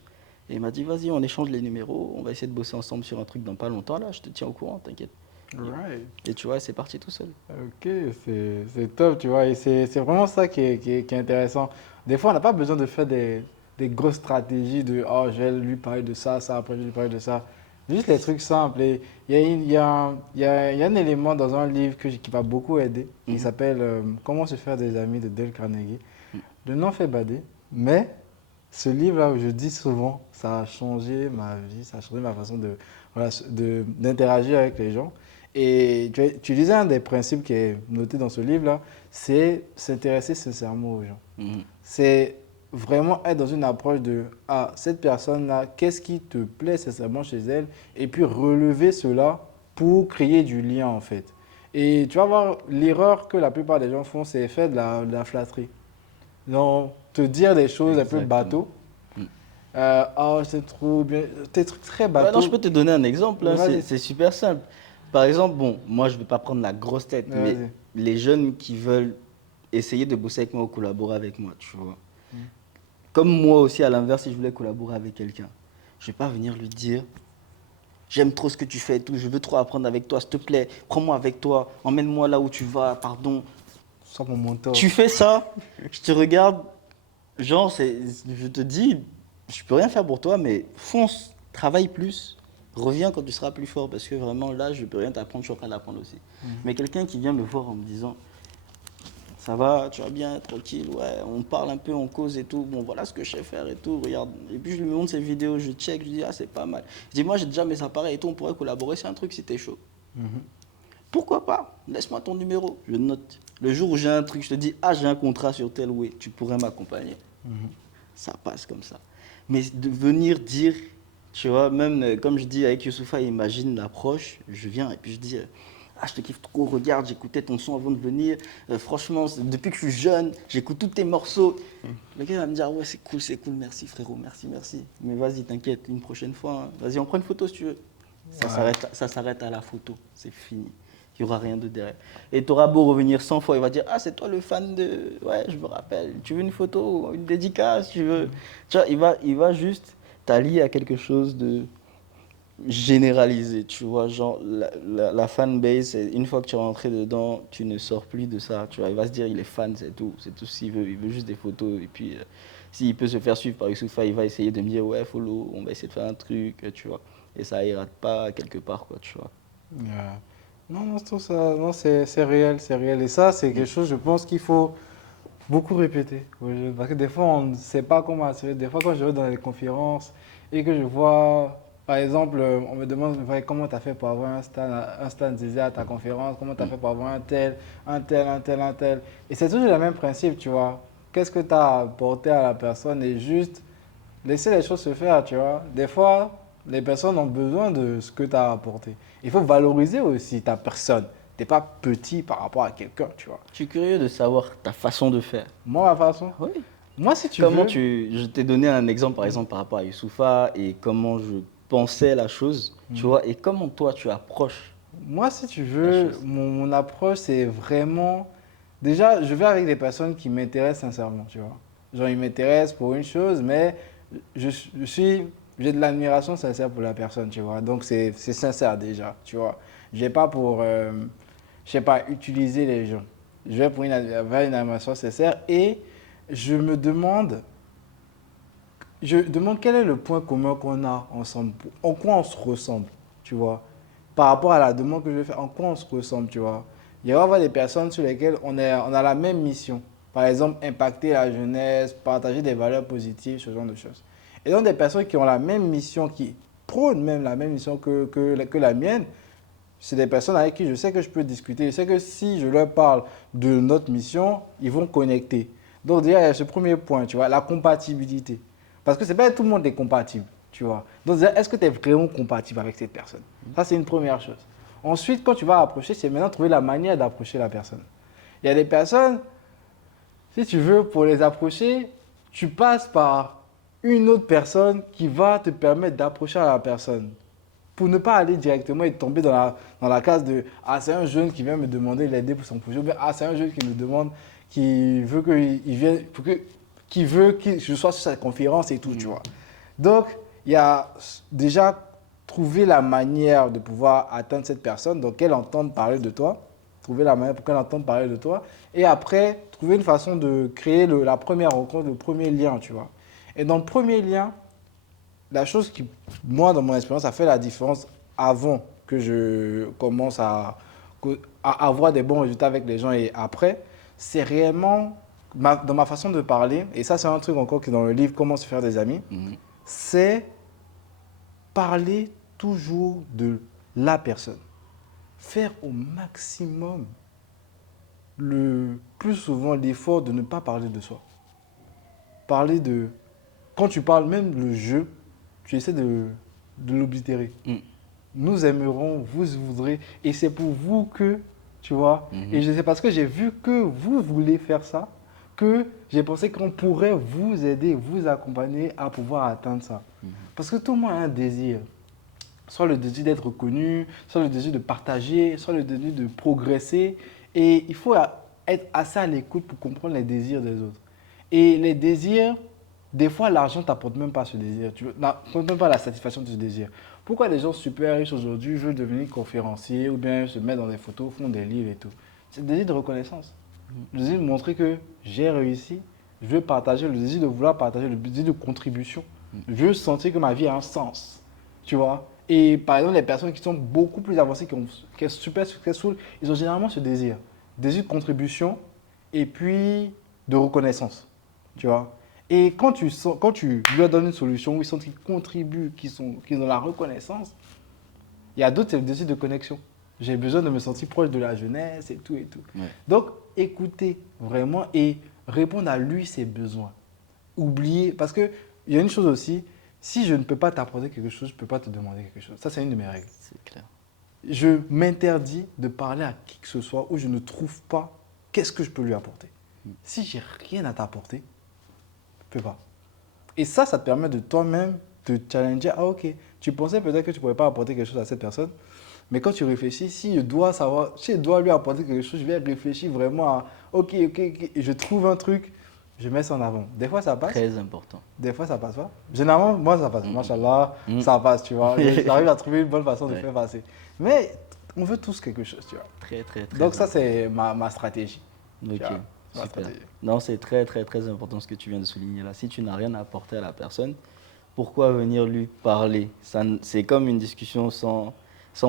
Et il m'a dit, vas-y, on échange les numéros, on va essayer de bosser ensemble sur un truc dans pas longtemps. Là, je te tiens au courant, t'inquiète. Right. Et tu vois, c'est parti tout seul. Ok, c'est top, tu vois, et c'est vraiment ça qui est intéressant. Des fois, on n'a pas besoin de faire des grosses stratégies de oh, je vais lui parler de ça, ça, après je vais lui parler de ça. Juste les trucs simples. Et il y a un élément dans un livre qui m'a beaucoup aidé, qui Mhm. s'appelle Comment se faire des amis de Dale Carnegie. Le nom fait bader, mais ce livre-là, je dis souvent, ça a changé ma vie, ça a changé ma façon voilà, d'interagir avec les gens. Et tu disais un des principes qui est noté dans ce livre-là, c'est s'intéresser sincèrement aux gens. Mhm. C'est vraiment être dans une approche de ah, cette personne-là, qu'est-ce qui te plaît sincèrement chez elle, et puis relever cela pour créer du lien en fait. Et tu vas voir, l'erreur que la plupart des gens font, c'est faire de la flatterie. Donc, te dire des choses un peu Exactement. bateau. Mm. Oh, c'est trop bien. Des trucs très Ouais, non, je bateaux. peux te donner un exemple, hein, Vas-y. c'est super simple. Par exemple, bon, moi, je ne vais pas prendre la grosse tête, mais Vas-y. les jeunes qui veulent essayer de bosser avec moi ou collaborer avec moi, tu vois. Comme moi aussi, à l'inverse, si je voulais collaborer avec quelqu'un, je ne vais pas venir lui dire, j'aime trop ce que tu fais et tout, je veux trop apprendre avec toi, s'il te plaît, prends-moi avec toi, emmène-moi là où tu vas, pardon. Sois mon mentor. Tu fais ça, je te regarde, genre, je te dis, je peux rien faire pour toi, mais fonce, travaille plus, reviens quand tu seras plus fort, parce que vraiment là, je peux rien t'apprendre, je suis en train d'apprendre aussi. Mais quelqu'un qui vient me voir en me disant, ça va, tu vas bien, tranquille, ouais, on parle un peu, on cause et tout, bon voilà ce que je sais faire et tout, regarde. Et puis je lui montre ses vidéos, je check, je lui dis, ah c'est pas mal. Je dis, moi j'ai déjà mes appareils et tout, on pourrait collaborer sur un truc si t'es chaud. Pourquoi pas? Laisse-moi ton numéro, je note. Le jour où j'ai un truc, je te dis, ah j'ai un contrat sur tel, oui, tu pourrais m'accompagner. Ça passe comme ça. Mais de venir dire, tu vois, même comme je dis avec Youssoupha, imagine l'approche, je viens et puis je dis, ah je te kiffe trop, regarde, j'écoutais ton son avant de venir, franchement, depuis que je suis jeune, j'écoute tous tes morceaux. Le gars va me dire, ah ouais, c'est cool, merci frérot, merci, merci. Mais vas-y, t'inquiète, une prochaine fois, hein. Vas-y, on prend une photo si tu veux. Ouais. Ça s'arrête à la photo, c'est fini. Il n'y aura rien de derrière. Et tu auras beau revenir 100 fois, il va dire, ah, c'est toi le fan de... Ouais, je me rappelle, tu veux une photo, une dédicace, tu veux... Tu vois, il va juste t'allier à quelque chose de généralisé, tu vois, genre la fanbase, une fois que tu es rentré dedans, tu ne sors plus de ça, tu vois, il va se dire, il est fan, c'est tout ce qu'il veut, il veut juste des photos, et puis s'il peut se faire suivre par Youssoupha, il va essayer de me dire, ouais, follow, on va essayer de faire un truc, tu vois, et ça ira pas quelque part, quoi, tu vois. Ouais. Non, non, c'est tout ça. Non, c'est réel, c'est réel. Et ça, c'est quelque chose, je pense qu'il faut beaucoup répéter. Parce que des fois, on ne sait pas comment assurer. Des fois, quand je vais dans les conférences et que je vois, par exemple, on me demande ouais, comment tu as fait pour avoir un stand dédié à ta conférence, comment tu as fait pour avoir un tel, un tel, un tel, un tel. Et c'est toujours le même principe, tu vois. Qu'est-ce que tu as apporté à la personne et juste laisser les choses se faire, tu vois. Des fois, les personnes ont besoin de ce que tu as apporté. Il faut valoriser aussi ta personne. Tu n'es pas petit par rapport à quelqu'un, tu vois. Je suis curieux de savoir ta façon de faire. Moi, ma façon, Oui. moi, si tu Comment veux, tu... Je t'ai donné un exemple, par exemple, par rapport à Youssoupha, et comment je pensais la chose, tu vois, et comment toi, tu approches moi, si tu la veux, chose. mon approche, c'est vraiment. Déjà, je vais avec des personnes qui m'intéressent sincèrement, tu vois. Genre, ils m'intéressent pour une chose, mais je suis. J'ai de l'admiration sincère pour la personne, tu vois. Donc, c'est sincère déjà, tu vois. Je vais pas pour. Je sais pas, utiliser les gens. Je vais pour avoir une admiration sincère et je me demande. Je demande quel est le point commun qu'on a ensemble. En quoi on se ressemble, tu vois. Par rapport à la demande que je vais faire, en quoi on se ressemble, tu vois. Il va y avoir des personnes sur lesquelles on a la même mission. Par exemple, impacter la jeunesse, partager des valeurs positives, ce genre de choses. Et donc, des personnes qui ont la même mission, qui prônent même la même mission que la mienne, c'est des personnes avec qui je sais que je peux discuter. Je sais que si je leur parle de notre mission, ils vont connecter. Donc déjà, il y a ce premier point, tu vois, la compatibilité. Parce que c'est pas tout le monde est compatible, tu vois. Donc déjà, est-ce que tu es vraiment compatible avec cette personne? Ça, c'est une première chose. Ensuite, quand tu vas approcher, c'est maintenant trouver la manière d'approcher la personne. Il y a des personnes, si tu veux, pour les approcher, tu passes par une autre personne qui va te permettre d'approcher à la personne pour ne pas aller directement et tomber dans la case de ah c'est un jeune qui vient me demander l'aider pour son projet ou bien ah c'est un jeune qui me demande qui veut que il vienne pour que qui veut que je sois sur sa conférence et tout tu vois. Donc il y a déjà trouver la manière de pouvoir atteindre cette personne donc qu'elle entende parler de toi, trouver la manière pour qu'elle entende parler de toi et après trouver une façon de créer la première rencontre, le premier lien tu vois. Et dans le premier lien la chose qui, moi, dans mon expérience, a fait la différence avant que je commence à avoir des bons résultats avec les gens et après, c'est réellement dans ma façon de parler, et ça c'est un truc encore qui est dans le livre Comment se faire des amis, Mhm. c'est parler toujours de la personne. Faire au maximum, le plus souvent, l'effort de ne pas parler de soi. Parler de... Quand tu parles même le jeu, tu essaies de l'oblitérer. Mhm. Nous aimerons, vous voudrez, et c'est pour vous que, tu vois, et Mhm. c'est parce que j'ai vu que vous voulez faire ça, que j'ai pensé qu'on pourrait vous aider, vous accompagner à pouvoir atteindre ça. Parce que tout le monde a un désir. soit le désir d'être reconnu, soit le désir de partager, soit le désir de progresser. Et il faut être assez à l'écoute pour comprendre les désirs des autres. Et les désirs, des fois, l'argent ne t'apporte même pas ce désir. Tu n'apporte même pas la satisfaction de ce désir. Pourquoi les gens super riches aujourd'hui veulent devenir conférenciers ou bien se mettre dans des photos, font des livres et tout? C'est le désir de reconnaissance. Le désir de montrer que j'ai réussi. Je veux partager, le désir de vouloir partager, le désir de contribution. Je veux sentir que ma vie a un sens. Tu vois? Et par exemple, les personnes qui sont beaucoup plus avancées, qui sont super successful, ils ont généralement ce désir. Désir de contribution et puis de reconnaissance. Tu vois? Et quand tu leur donnes une solution où ils sentent qu'ils contribuent, qu'ils ont la reconnaissance, il y a d'autres, c'est le désir de connexion. J'ai besoin de me sentir proche de la jeunesse et tout et tout. Ouais. Donc, écoutez vraiment et répondre à lui ses besoins. Oubliez, parce qu'il y a une chose aussi, si je ne peux pas t'apporter quelque chose, je ne peux pas te demander quelque chose. Ça, c'est une de mes règles. C'est clair. Je m'interdis de parler à qui que ce soit où je ne trouve pas qu'est-ce que je peux lui apporter. Si j'ai rien à t'apporter, je ne peux pas. Et ça te permet de toi-même te challenger. Ah ok, tu pensais peut-être que tu ne pouvais pas apporter quelque chose à cette personne, mais quand tu réfléchis, si je dois lui apporter quelque chose, je vais réfléchir vraiment à ok, et je trouve un truc, je mets ça en avant. Des fois ça passe, Très important. des fois ça passe pas. Généralement, moi ça passe. Machallah, ça passe, tu vois. J'arrive à trouver une bonne façon de faire passer. Mais on veut tous quelque chose, tu vois. Très, très, très Donc ça, important. c'est ma stratégie. Ok, Tu vois, ma super. stratégie. Non, c'est très, très, très important ce que tu viens de souligner là. Si tu n'as rien à apporter à la personne, pourquoi venir lui parler? C'est comme une discussion sans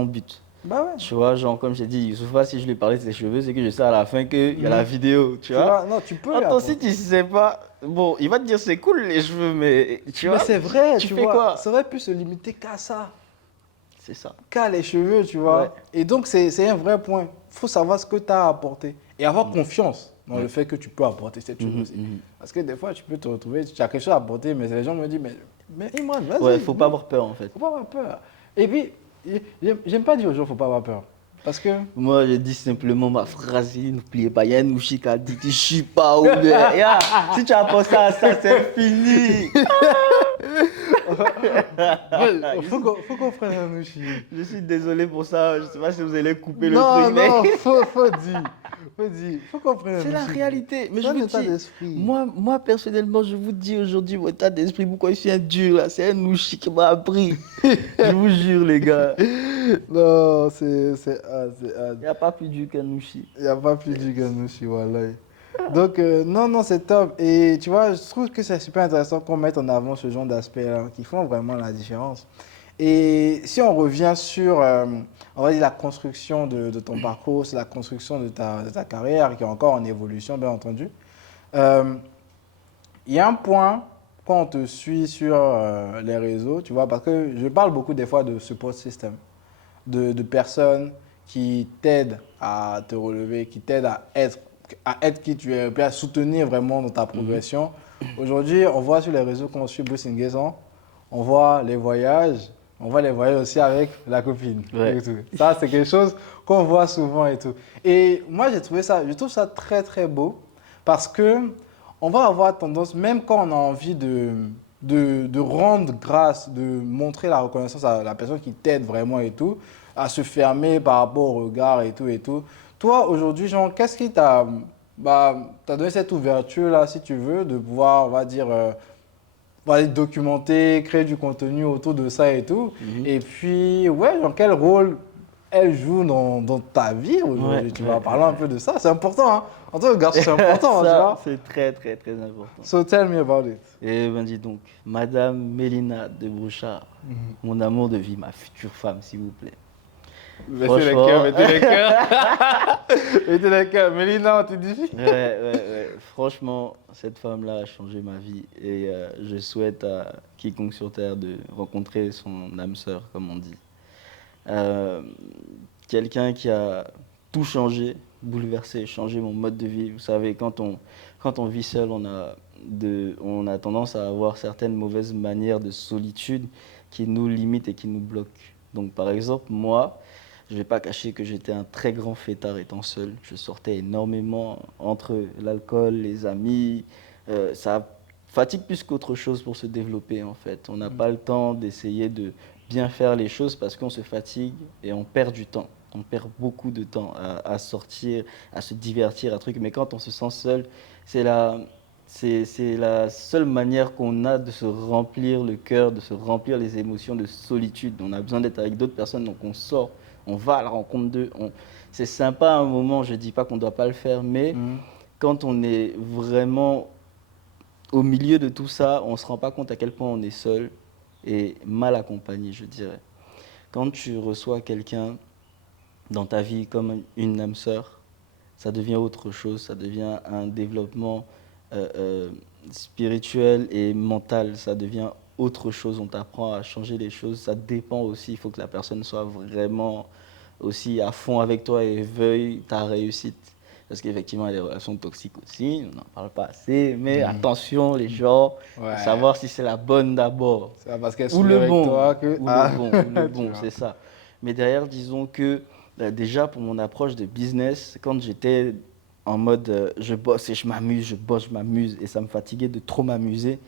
but. Bah ouais. Tu vois, genre, comme j'ai dit, Youssoupha, si je lui parlais de ses cheveux, c'est que je sais à la fin qu'il y a la vidéo, tu vois. Non, tu peux lui Attends, si apporter. tu sais pas, bon, il va te dire c'est cool les cheveux, mais tu Mais vois, c'est vrai, tu tu fais vois. quoi? Ça aurait pu se limiter qu'à ça. C'est ça. Qu'à les cheveux, tu vois. Ouais. Et donc, c'est un vrai point. Il faut savoir ce que tu as à apporter. Et avoir confiance dans le fait que tu peux apporter cette chose aussi. Parce que des fois, tu peux te retrouver, tu as quelque chose à apporter, mais les gens me disent, mais Imran, vas-y. Ouais, faut pas avoir peur en fait. Faut pas avoir peur. Et puis, j'aime pas dire aux gens, faut pas avoir peur. Parce que, Moi, je dis simplement ma phrase, n'oubliez pas, il y a un ouchi qui a dit, tu chis pas ou bien. Ya, si tu as pensé à ça, c'est fini. faut qu'on prenne un ouchi. Je suis désolé pour ça, je sais pas si vous allez couper le Non, truc, mais non, faut dire. Faut qu'on prenne un c'est la ouchi. réalité. Mais C'est je un vous état dis, d'esprit. moi, personnellement, je vous dis aujourd'hui, mon état d'esprit, pourquoi je suis un dur là, c'est un ouchi qui m'a appris. Je vous jure, les gars, Non, c'est hard. il n'y a pas plus dur qu'un ouchi. Il n'y a pas plus du Ganouchi, voilà. Donc, non, c'est top. Et tu vois, je trouve que c'est super intéressant qu'on mette en avant ce genre d'aspects-là qui font vraiment la différence. Et si on revient sur, on va dire, la construction de ton parcours, c'est la construction de ta carrière qui est encore en évolution, bien entendu. Euh, Il y a un point, quand on te suit sur les réseaux, tu vois, parce que je parle beaucoup des fois de support system, de personnes qui t'aident à te relever, qui t'aident à être qui tu es, puis à soutenir vraiment dans ta progression. Aujourd'hui, on voit sur les réseaux qu'on suit Bruce Nguessan, on voit les voyages, on voit les voyages aussi avec la copine. Ouais. Et tout. Ça, c'est quelque chose qu'on voit souvent et tout. Et moi, je trouve ça très, très beau parce que on va avoir tendance, même quand on a envie de rendre grâce, de montrer la reconnaissance à la personne qui t'aide vraiment et tout, à se fermer par rapport au regard et tout et tout. Toi, aujourd'hui, Jean, qu'est-ce qui t'a donné cette ouverture-là, si tu veux, de pouvoir, on va dire, documenter, créer du contenu autour de ça et tout. Et puis, ouais, genre, quel rôle elle joue dans ta vie aujourd'hui? Tu vas parler un peu de ça. C'est important, hein. En tant que garçon, c'est important, tu Ça, vois. c'est très, très, très important. So tell me about it. Et ben dis donc, Madame Mélina de Brouchard, mon amour de vie, ma future femme, s'il vous plaît. Mettez les Franchement. cœurs, mettez les cœurs. Mettez les cœurs. Mélina, tu dis? Ouais. Franchement, cette femme-là a changé ma vie et je souhaite à quiconque sur Terre de rencontrer son âme sœur, comme on dit. Quelqu'un qui a tout changé, bouleversé, changé mon mode de vie. Vous savez, quand on vit seul, on a tendance à avoir certaines mauvaises manières de solitude qui nous limitent et qui nous bloquent. Donc, par exemple, moi, je ne vais pas cacher que j'étais un très grand fêtard étant seul. Je sortais énormément entre l'alcool, les amis. Ça fatigue plus qu'autre chose pour se développer, en fait. On n'a pas le temps d'essayer de bien faire les choses parce qu'on se fatigue et on perd du temps. On perd beaucoup de temps à sortir, à se divertir, à truc. Mais quand on se sent seul, c'est la, c'est la seule manière qu'on a de se remplir le cœur, de se remplir les émotions de solitude. On a besoin d'être avec d'autres personnes, donc on sort, on va à la rencontre d'eux. C'est sympa à un moment, je ne dis pas qu'on ne doit pas le faire, mais Mhm. quand on est vraiment au milieu de tout ça, on ne se rend pas compte à quel point on est seul et mal accompagné, je dirais. Quand tu reçois quelqu'un dans ta vie comme une âme sœur, ça devient autre chose, ça devient un développement euh, euh, spirituel et mental, ça devient autre chose, on t'apprend à changer les choses, ça dépend aussi, il faut que la personne soit vraiment aussi à fond avec toi et veuille ta réussite. Parce qu'effectivement, il y a des relations toxiques aussi, on n'en parle pas assez, mais Mhm. attention les gens, faut Ouais, savoir si c'est la bonne d'abord. c'est pas parce qu'elle Ou sourit le avec bon, toi que... ou le Ah, bon, ou le tu bon, vois. c'est ça. Mais derrière, disons que déjà pour mon approche de business, quand j'étais en mode je bosse et je m'amuse, je bosse, je m'amuse, et ça me fatiguait de trop m'amuser,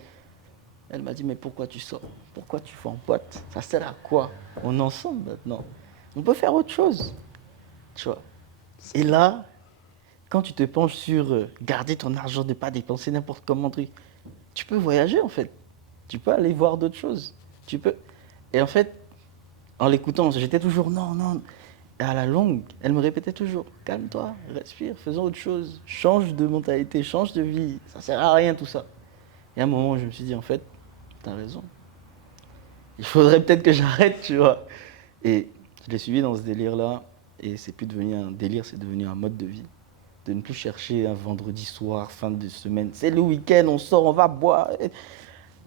elle m'a dit mais pourquoi tu sors? Pourquoi tu fais en pote? Ça sert à quoi? On est ensemble maintenant. On peut faire autre chose, tu vois. Et là, quand tu te penches sur garder ton argent, ne pas dépenser n'importe comment, truc, tu peux voyager en fait. Tu peux aller voir d'autres choses. Tu peux. Et en fait, en l'écoutant, j'étais toujours non, non. Et à la longue, elle me répétait toujours calme-toi, respire, faisons autre chose, change de mentalité, change de vie, ça sert à rien tout ça. Et à un moment, je me suis dit en fait, t'as raison. Il faudrait peut-être que j'arrête, tu vois. Et je l'ai suivi dans ce délire-là, et c'est plus devenu un délire, c'est devenu un mode de vie. De ne plus chercher un vendredi soir, fin de semaine, c'est le week-end, on sort, on va boire.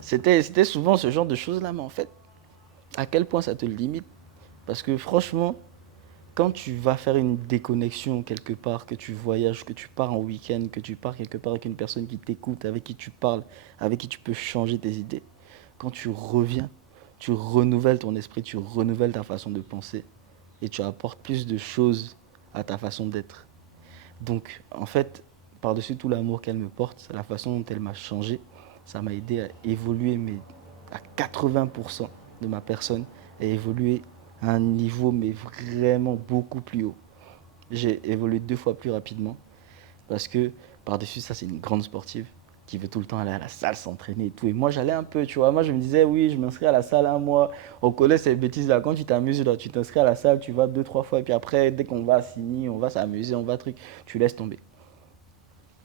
C'était souvent ce genre de choses-là, mais en fait, à quel point ça te limite? Parce que franchement, quand tu vas faire une déconnexion quelque part, que tu voyages, que tu pars en week-end, que tu pars quelque part avec une personne qui t'écoute, avec qui tu parles, avec qui tu peux changer tes idées, quand tu reviens, tu renouvelles ton esprit, tu renouvelles ta façon de penser et tu apportes plus de choses à ta façon d'être. Donc, en fait, par-dessus tout l'amour qu'elle me porte, la façon dont elle m'a changé, ça m'a aidé à évoluer mais à 80% de ma personne, à évoluer à un niveau mais vraiment beaucoup plus haut. J'ai évolué 2 fois plus rapidement parce que par-dessus ça, c'est une grande sportive qui veut tout le temps aller à la salle, s'entraîner et tout. Et moi, j'allais un peu, tu vois. Moi, je me disais, oui, je m'inscris à la salle un mois. On connaît ces bêtises-là. Quand tu t'amuses, là, tu t'inscris à la salle, tu vas 2, 3 fois. Et puis après, dès qu'on va à Sini, on va s'amuser, on va truc, tu laisses tomber.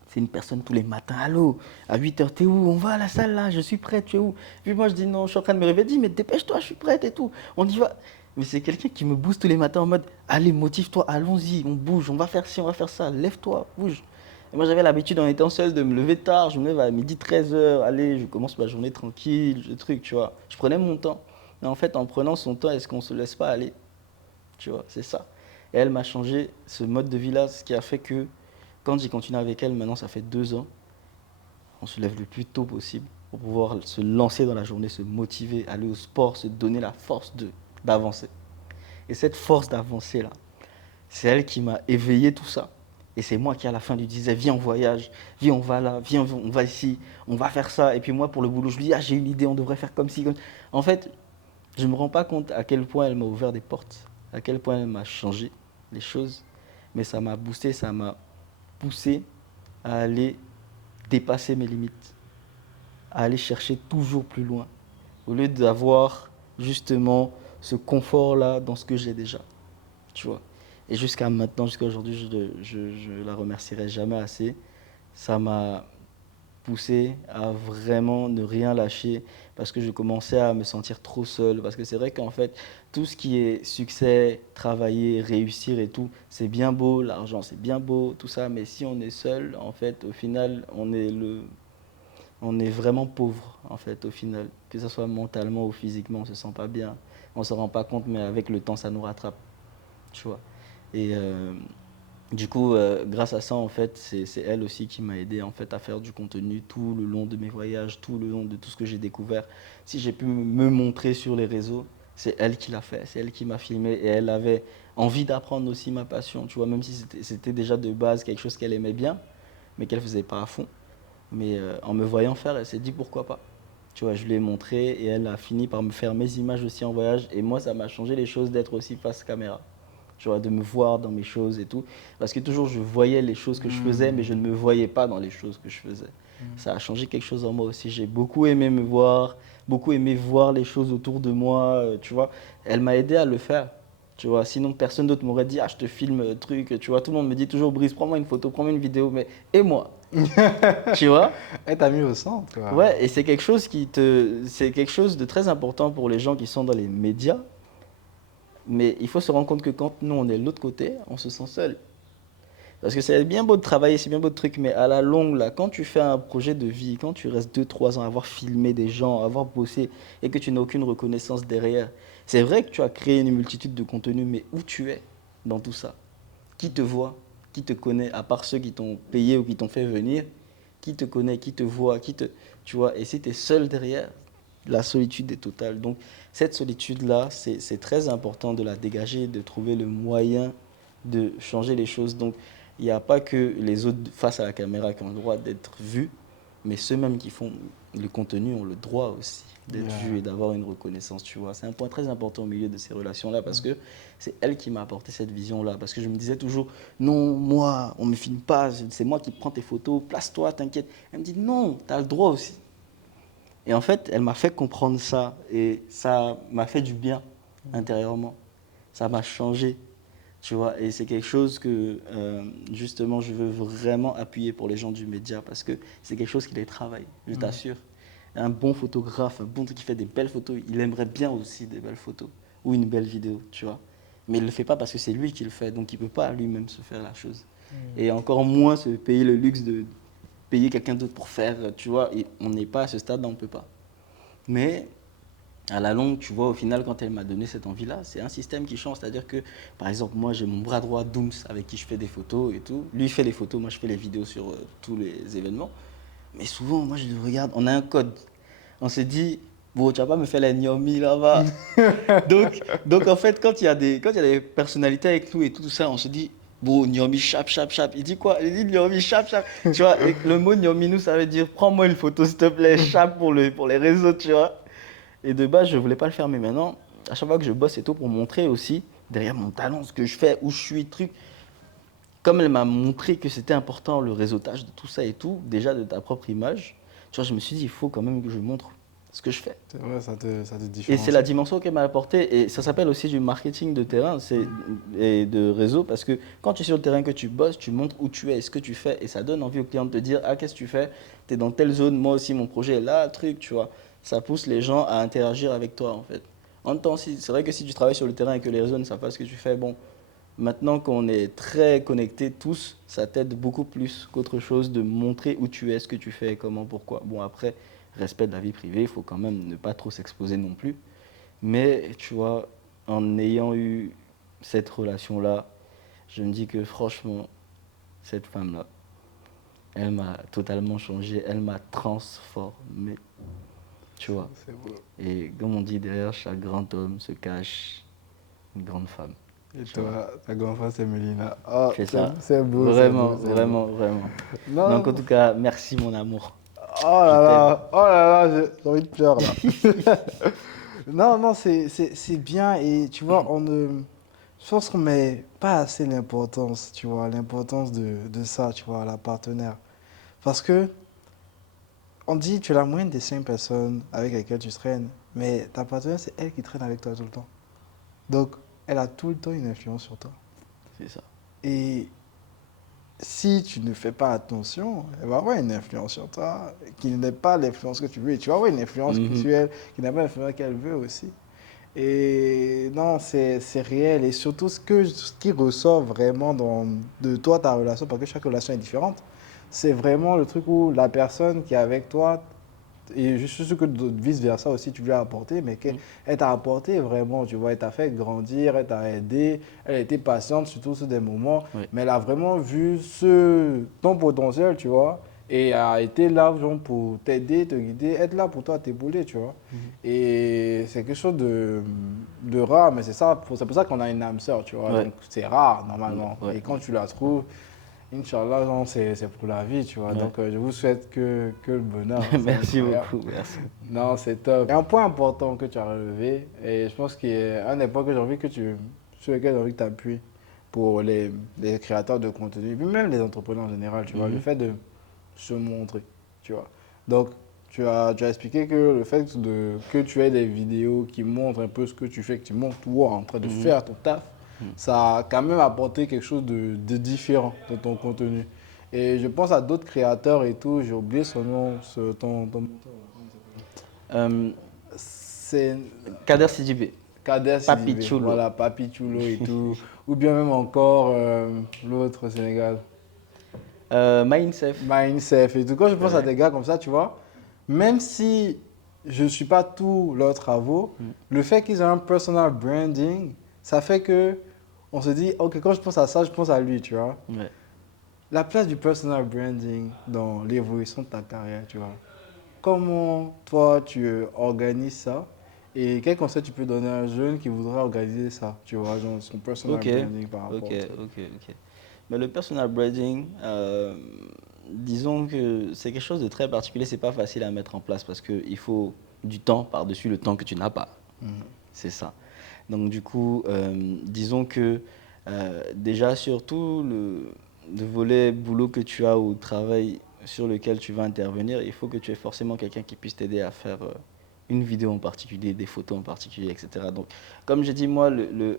C'est une personne tous les matins. Allô, à 8 h, t'es où? On va à la salle là, je suis prête, tu es où? Puis moi, je dis non, je suis en train de me réveiller. Elle dit, mais dépêche-toi, je suis prête et tout. On y va. Mais c'est quelqu'un qui me booste tous les matins en mode, allez, motive-toi, allons-y, on bouge, on va faire ci, on va faire ça, lève-toi, bouge. Et moi, j'avais l'habitude, en étant seul, de me lever tard. Je me lève à midi 13 h, allez, je commence ma journée tranquille, je truc, tu vois. Je prenais mon temps. Mais en fait, en prenant son temps, est-ce qu'on se laisse pas aller? Tu vois, c'est ça. Et elle m'a changé ce mode de vie-là, ce qui a fait que quand j'ai continué avec elle, maintenant ça fait 2 ans, on se lève le plus tôt possible pour pouvoir se lancer dans la journée, se motiver, aller au sport, se donner la force d'avancer. Et cette force d'avancer là, c'est elle qui m'a éveillé tout ça. Et c'est moi qui à la fin lui disais, viens on voyage, viens on va là, viens on va ici, on va faire ça. Et puis moi pour le boulot, je lui dis, ah j'ai une idée, on devrait faire comme ci, comme... En fait, je ne me rends pas compte à quel point elle m'a ouvert des portes, à quel point elle m'a changé les choses. Mais ça m'a boosté, ça m'a poussé à aller dépasser mes limites, à aller chercher toujours plus loin, au lieu d'avoir justement ce confort-là dans ce que j'ai déjà, tu vois. Et jusqu'à maintenant, jusqu'à aujourd'hui, je la remercierai jamais assez. Ça m'a poussé à vraiment ne rien lâcher parce que je commençais à me sentir trop seul. Parce que c'est vrai qu'en fait, tout ce qui est succès, travailler, réussir et tout, c'est bien beau, l'argent c'est bien beau, tout ça, mais si on est seul, en fait, au final, on est vraiment pauvre, en fait, au final. Que ce soit mentalement ou physiquement, on se sent pas bien. On ne se rend pas compte, mais avec le temps, ça nous rattrape, tu vois. Et du coup, grâce à ça, en fait, c'est elle aussi qui m'a aidé en fait, à faire du contenu tout le long de mes voyages, tout le long de tout ce que j'ai découvert. Si j'ai pu me montrer sur les réseaux, c'est elle qui l'a fait, c'est elle qui m'a filmé et elle avait envie d'apprendre aussi ma passion, tu vois, même si c'était déjà de base quelque chose qu'elle aimait bien, mais qu'elle faisait pas à fond. Mais en me voyant faire, elle s'est dit pourquoi pas. Tu vois, je lui ai montré et elle a fini par me faire mes images aussi en voyage. Et moi, ça m'a changé les choses d'être aussi face caméra. Tu vois, de me voir dans mes choses et tout. Parce que toujours, je voyais les choses que je faisais, mais je ne me voyais pas dans les choses que je faisais. Ça a changé quelque chose en moi aussi. J'ai beaucoup aimé me voir, beaucoup aimé voir les choses autour de moi, tu vois. Elle m'a aidé à le faire. Tu vois, sinon personne d'autre m'aurait dit, ah, je te filme, truc, tu vois. Tout le monde me dit toujours, Brice, prends-moi une photo, prends-moi une vidéo, mais et moi, tu vois? Elle t'a mis au centre, quoi. Ouais, et c'est quelque chose de très important pour les gens qui sont dans les médias. Mais il faut se rendre compte que quand nous, on est de l'autre côté, on se sent seul. Parce que c'est bien beau de travailler, c'est bien beau de trucs, mais à la longue, là, quand tu fais un projet de vie, quand tu restes 2, 3 ans à avoir filmé des gens, à avoir bossé, et que tu n'as aucune reconnaissance derrière, c'est vrai que tu as créé une multitude de contenus, mais où tu es dans tout ça? Qui te voit? Qui te connaît? À part ceux qui t'ont payé ou qui t'ont fait venir, qui te connaît? Qui te voit? Tu vois, et si tu es seul derrière, la solitude est totale. Donc, cette solitude-là, c'est très important de la dégager, de trouver le moyen de changer les choses. Donc, il n'y a pas que les autres face à la caméra qui ont le droit d'être vus, mais ceux-mêmes qui font le contenu ont le droit aussi d'être vus et d'avoir une reconnaissance, tu vois. C'est un point très important au milieu de ces relations-là parce que c'est elle qui m'a apporté cette vision-là. Parce que je me disais toujours, non, moi, on ne me filme pas, c'est moi qui prends tes photos, place-toi, t'inquiète. Elle me dit, non, tu as le droit aussi. Et en fait, elle m'a fait comprendre ça et ça m'a fait du bien intérieurement. Ça m'a changé, tu vois. Et c'est quelque chose que, justement, je veux vraiment appuyer pour les gens du média parce que c'est quelque chose qui les travaille, je t'assure. Un bon photographe, un bon qui fait des belles photos, il aimerait bien aussi des belles photos ou une belle vidéo, tu vois. Mais il ne le fait pas parce que c'est lui qui le fait, donc il ne peut pas lui-même se faire la chose. Et encore moins se payer le luxe de payer quelqu'un d'autre pour faire, tu vois. Et on n'est pas à ce stade-là, on ne peut pas. Mais à la longue, tu vois, au final, quand elle m'a donné cette envie-là, c'est un système qui change. C'est-à-dire que, par exemple, moi, j'ai mon bras droit, Dooms, avec qui je fais des photos et tout. Lui, il fait les photos, moi, je fais les vidéos sur tous les événements. Mais souvent, moi, je le regarde, on a un code. On s'est dit, bon, tu vas pas me faire la gnome là-bas. Donc, en fait, quand il y a des personnalités avec nous et tout ça, on se dit, bon, gnome, chap, chap, chap. Il dit quoi? Il dit gnome, chap, chap. Tu vois, et le mot gnome, nous, ça veut dire, prends-moi une photo, s'il te plaît, chap pour les réseaux, tu vois. Et de base, je voulais pas le faire, mais maintenant, à chaque fois que je bosse et tout, pour montrer aussi, derrière mon talent, ce que je fais, où je suis, truc, comme elle m'a montré que c'était important, le réseautage de tout ça et tout, déjà de ta propre image, tu vois, je me suis dit, il faut quand même que je montre ce que je fais. C'est vrai, ça te Et c'est la différencie. dimension qu'elle m'a apportée. Et ça s'appelle aussi du marketing de terrain et de réseau. Parce que quand tu es sur le terrain, que tu bosses, tu montres où tu es, ce que tu fais. Et ça donne envie au client de te dire, ah, qu'est-ce que tu fais? Tu es dans telle zone, moi aussi, mon projet est là, truc, tu vois. Ça pousse les gens à interagir avec toi, en fait. En même temps, c'est vrai que si tu travailles sur le terrain et que les réseaux ne savent pas ce que tu fais, bon, maintenant qu'on est très connectés tous, ça t'aide beaucoup plus qu'autre chose de montrer où tu es, ce que tu fais, comment, pourquoi. Bon, après, respect de la vie privée, il faut quand même ne pas trop s'exposer non plus. Mais tu vois, en ayant eu cette relation-là, je me dis que franchement, cette femme-là, elle m'a totalement changé, elle m'a transformé, tu vois. C'est beau. Et comme on dit, derrière chaque grand homme se cache une grande femme. Et Tu vois. toi, ta grande face, c'est Mélina. Oh, C'est ça. c'est beau, c'est beau, Vraiment, c'est beau. vraiment, vraiment. Donc en Non, tout cas, merci mon amour. oh Je là t'aime. là, oh là là, j'ai envie de pleurer là. Non, non, c'est bien et tu vois, je pense qu'on met pas assez l'importance, tu vois, l'importance de ça, tu vois, la partenaire. Parce que on dit tu es la moyenne des 5 personnes avec lesquelles tu traînes, mais ta partenaire, c'est elle qui traîne avec toi tout le temps. Donc, elle a tout le temps une influence sur toi. C'est ça. Et si tu ne fais pas attention, elle va avoir une influence sur toi qui n'est pas l'influence que tu veux. Et tu vas avoir une influence Mhm. sur elle qui n'est pas l'influence qu'elle veut aussi. Et non, c'est réel. Et surtout, ce qui ressort vraiment de toi, ta relation, parce que chaque relation est différente, c'est vraiment le truc où la personne qui est avec toi, et je suis sûr que vice-versa aussi, tu lui as apporté, mais Mhm. qu'elle t'a apporté vraiment, tu vois, elle t'a fait grandir, elle t'a aidé, elle a été patiente, surtout sur des moments, Oui. mais elle a vraiment vu ton potentiel, tu vois, et a été là genre, pour t'aider, te guider, être là pour toi, t'épauler, tu vois. Mhm. Et c'est quelque chose de rare, mais c'est pour ça qu'on a une âme sœur, tu vois, Ouais. donc c'est rare Ouais. normalement. Ouais. Et quand tu la trouves, Inch'Allah, genre, c'est pour la vie, tu vois. Ouais. Donc, je vous souhaite que le bonheur. C'est Merci incroyable. beaucoup, merci. Non, c'est top. Et un point important que tu as relevé, et je pense qu'il y a un des points que j'ai envie sur lequel j'ai envie que tu appuies pour les créateurs de contenu, puis même les entrepreneurs en général, tu vois, le Mhm. fait de se montrer, tu vois. Donc, tu as expliqué que le fait que tu aies des vidéos qui montrent un peu ce que tu fais, que tu montres toi en train de Mhm. faire ton taf, Mhm. ça a quand même apporté quelque chose de différent dans ton contenu. Et je pense à d'autres créateurs et tout, j'ai oublié son nom, Euh, c'est Kader Sidibé, Kader Papi Sidibé, Chulo. voilà, Papi Chulo et tout, ou bien même encore l'autre au Sénégal, Mindsafe. Mindsafe et tout. Quand je pense à Ouais. des gars comme ça, tu vois, même si je ne suis pas tous leurs travaux, Mm. le fait qu'ils aient un personal branding, ça fait que on se dit, ok, quand je pense à ça, je pense à lui, tu vois. Ouais. La place du personal branding dans l'évolution de ta carrière, tu vois. Comment toi tu organises ça et quel conseil tu peux donner à un jeune qui voudrait organiser ça, tu vois, genre son personal Ok, branding par ok, rapport au truc. ok. Mais le personal branding, disons que c'est quelque chose de très particulier, c'est pas facile à mettre en place parce qu'il faut du temps par-dessus le temps que tu n'as pas. Mhm. C'est ça. Donc du coup, disons que déjà sur tout le volet boulot que tu as ou travail sur lequel tu vas intervenir, il faut que tu aies forcément quelqu'un qui puisse t'aider à faire une vidéo en particulier, des photos en particulier, etc. Donc, comme j'ai dit, moi, le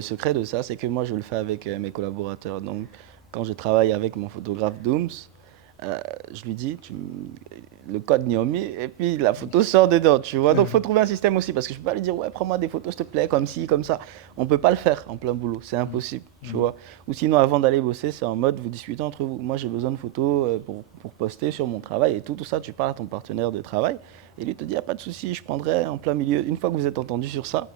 secret de ça, c'est que moi, je le fais avec mes collaborateurs. Donc, quand je travaille avec mon photographe Dooms, je lui dis le code Niomi et puis la photo sort dedans, tu vois. Donc, il faut trouver un système aussi parce que je peux pas lui dire, ouais, prends-moi des photos, s'il te plaît, comme ci, comme ça. On peut pas le faire en plein boulot, c'est impossible, tu vois. Ou sinon, avant d'aller bosser, c'est en mode, vous discutez entre vous. Moi, j'ai besoin de photos pour poster sur mon travail et tout ça. Tu parles à ton partenaire de travail et lui te dit, ah, pas de souci, je prendrai en plein milieu. Une fois que vous êtes entendu sur ça,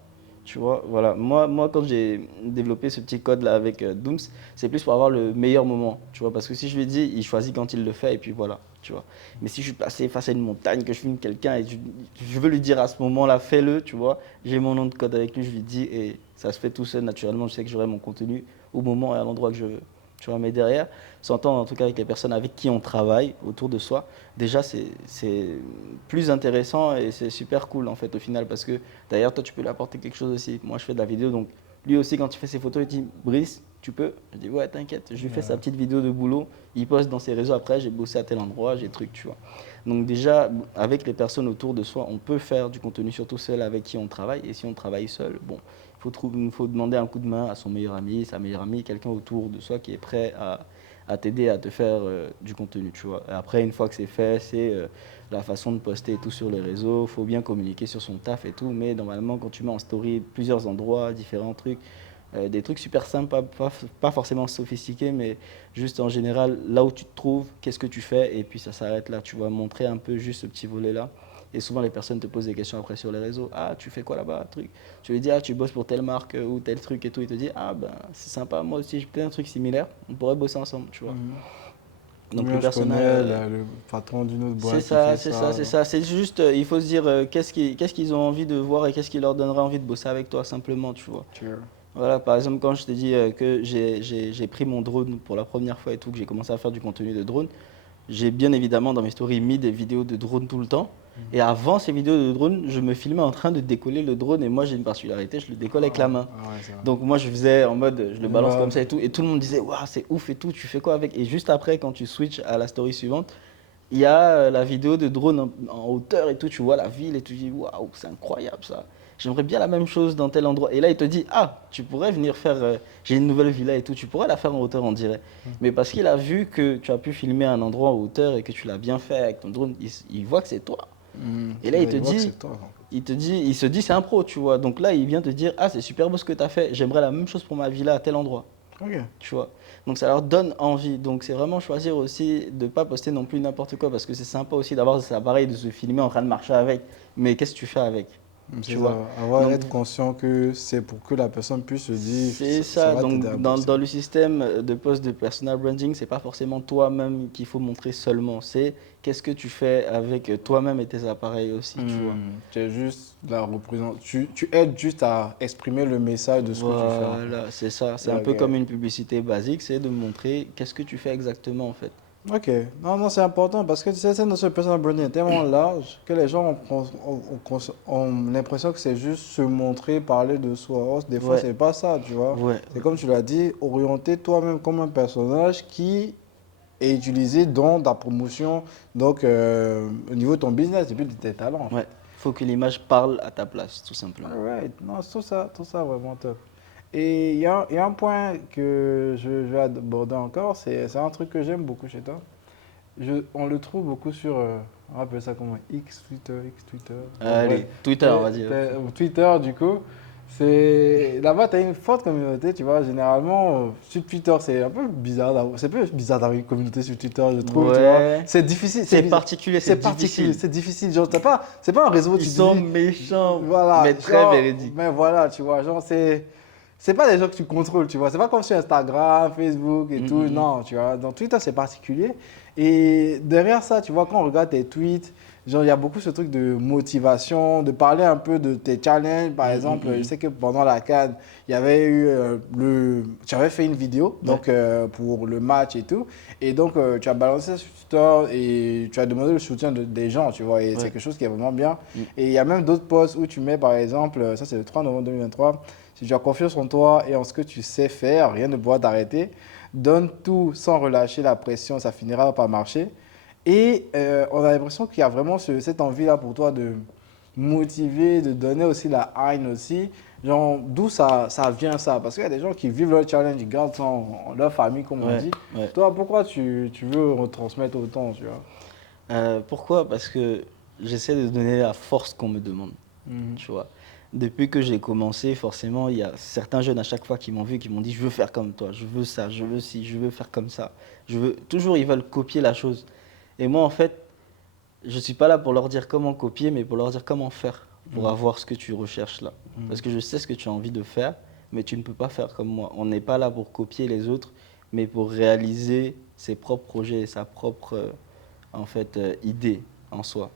tu vois, voilà. Moi quand j'ai développé ce petit code-là avec Dooms, c'est plus pour avoir le meilleur moment, tu vois. Parce que si je lui dis, il choisit quand il le fait, et puis voilà, tu vois. Mais si je suis placé face à une montagne, que je filme quelqu'un, et je veux lui dire à ce moment-là, fais-le, tu vois. J'ai mon nom de code avec lui, je lui dis, et ça se fait tout seul, naturellement. Je sais que j'aurai mon contenu au moment et à l'endroit que je veux, tu vois. Mais derrière, s'entendre en tout cas avec les personnes avec qui on travaille autour de soi, déjà, c'est plus intéressant et c'est super cool, en fait, au final, parce que d'ailleurs, toi, tu peux lui apporter quelque chose aussi. Moi, je fais de la vidéo, donc lui aussi, quand il fait ses photos, il dit Brice, tu peux. Je dis ouais, t'inquiète. Je lui fais sa petite vidéo de boulot. Il poste dans ses réseaux après, j'ai bossé à tel endroit, j'ai truc, tu vois. Donc, déjà, avec les personnes autour de soi, on peut faire du contenu, surtout celles avec qui on travaille. Et si on travaille seul, bon, il faut demander un coup de main à son meilleur ami, sa meilleure amie, quelqu'un autour de soi qui est prêt à t'aider à te faire du contenu, tu vois. Et après, une fois que c'est fait, c'est la façon de poster et tout sur les réseaux. Il faut bien communiquer sur son taf et tout. Mais normalement, quand tu mets en story plusieurs endroits, différents trucs, des trucs super simples, pas forcément sophistiqués, mais juste en général, là où tu te trouves, qu'est-ce que tu fais, et puis ça s'arrête là. Tu vas montrer un peu juste ce petit volet-là. Et souvent, les personnes te posent des questions après sur les réseaux. Ah, tu fais quoi là-bas, truc. Tu lui dis, ah, tu bosses pour telle marque ou tel truc et tout. Il te dit, ah, ben, c'est sympa, moi aussi, j'ai plein de trucs similaires. On pourrait bosser ensemble, tu vois. Mhm. Ou Donc, le bien je personnel, connais le patron d'une autre c'est boîte qui ça, fait c'est ça, ça. c'est Donc. ça. C'est juste, il faut se dire qu'est-ce qu'ils ont envie de voir et qu'est-ce qui leur donnerait envie de bosser avec toi, simplement, tu vois. Tu vois. Voilà, par exemple, quand je t'ai dit que j'ai pris mon drone pour la première fois et tout, que j'ai commencé à faire du contenu de drone, j'ai bien évidemment dans mes stories mis des vidéos de drone tout le temps. Et avant ces vidéos de drone, je me filmais en train de décoller le drone et moi j'ai une particularité, je le décolle avec la main. Ah ouais, c'est vrai. Donc moi je faisais en mode, je le balance Bah, comme ça et tout le monde disait, waouh, c'est ouf et tout, tu fais quoi avec? Et juste après, quand tu switches à la story suivante, il y a la vidéo de drone en hauteur et tout, tu vois la ville et tu dis waouh, c'est incroyable ça. J'aimerais bien la même chose dans tel endroit. Et là, il te dit, ah, tu pourrais venir faire, j'ai une nouvelle villa et tout, tu pourrais la faire en hauteur, on dirait. Mais parce qu'il a vu que tu as pu filmer un endroit en hauteur et que tu l'as bien fait avec ton drone, il voit que c'est toi. Et là, là, il voit que c'est toi. il se dit, c'est un pro, tu vois. Donc là, il vient te dire, ah, c'est super beau ce que tu as fait, j'aimerais la même chose pour ma villa à tel endroit. Ok. Tu vois. Donc ça leur donne envie. Donc c'est vraiment choisir aussi de ne pas poster non plus n'importe quoi parce que c'est sympa aussi d'avoir cet appareil, de se filmer en train de marcher avec. Mais qu'est-ce que tu fais avec? Tu vois. Donc, Être conscient que c'est pour que la personne puisse se dire, c'est ça ça. va t'aider à Donc, bosser. dans le système de poste de personal branding, c'est pas forcément toi-même qu'il faut montrer seulement. C'est qu'est-ce que tu fais avec toi-même et tes appareils aussi, tu vois. Tu es juste la représente. Tu aides juste à exprimer le message de ce que tu fais en fait. Voilà, c'est ça. C'est un peu Ok. comme une publicité basique, c'est de montrer qu'est-ce que tu fais exactement, en fait. Ok, non, non, c'est important parce que tu sais, cette notion de personal branding est tellement large que les gens ont l'impression que c'est juste se montrer, parler de soi. Or, des fois, Ouais, c'est pas ça, tu vois. ouais, C'est ouais. comme tu l'as dit, orienter toi-même comme un personnage qui est utilisé dans ta promotion, donc au niveau de ton business et puis de tes talents en Ouais. fait. Faut que l'image parle à ta place, tout simplement. Alright, non, tout ça vraiment top. Et il y a un point que je vais aborder encore, c'est un truc que j'aime beaucoup chez toi. On le trouve beaucoup sur, on appelle ça comment? X Twitter. Bon, bref. Allez, Twitter, on va dire. Ou Twitter, du coup. Là-bas, tu as une forte communauté, tu vois. Généralement, sur Twitter, c'est un peu bizarre d'avoir, c'est un peu bizarre d'avoir une communauté sur Twitter, je trouve, tu vois. Ouais. C'est difficile, C'est particulier, c'est difficile. c'est difficile. Genre, c'est pas un réseau où Ils tu te sont dis, méchants, voilà, mais très genre, véridiques. mais voilà, tu vois, genre, c'est pas des gens que tu contrôles, tu vois. C'est pas comme sur Instagram, Facebook et Mm, tout. mm, mm. Non, tu vois. Dans Twitter, c'est particulier. Et derrière ça, tu vois, quand on regarde tes tweets, genre, il y a beaucoup ce truc de motivation, de parler un peu de tes challenges. Par Mm, exemple, mm, je mm. sais que pendant la CAN, il y avait eu tu avais fait une vidéo Ouais, donc, pour le match et tout. Et donc, tu as balancé ça sur Twitter et tu as demandé le soutien des gens, tu vois. Et c'est ouais. quelque chose qui est vraiment bien. Mm. Et il y a même d'autres posts où tu mets, par exemple, ça c'est le 3 novembre 2023, si tu as confiance en toi et en ce que tu sais faire, rien ne pourra t'arrêter. Donne tout sans relâcher la pression, ça finira par marcher. Et on a l'impression qu'il y a vraiment cette envie-là pour toi de motiver, de donner aussi la haine aussi. Genre, d'où ça vient ça? Parce qu'il y a des gens qui vivent leur challenge, ils gardent ça en leur famille, comme on Ouais, dit. ouais. Toi, pourquoi tu veux retransmettre autant, tu vois? Pourquoi? Parce que j'essaie de donner la force qu'on me demande, Mhm. tu vois. Depuis que j'ai commencé, forcément, il y a certains jeunes à chaque fois qui m'ont vu, qui m'ont dit, je veux faire comme toi, je veux ça, je veux ci, je veux faire comme ça. Je veux... Toujours, ils veulent copier la chose. Et moi, en fait, je ne suis pas là pour leur dire comment copier, mais pour leur dire comment faire pour Mhm. avoir ce que tu recherches là. Parce que je sais ce que tu as envie de faire, mais tu ne peux pas faire comme moi. On n'est pas là pour copier les autres, mais pour réaliser ses propres projets et sa propre idée en soi.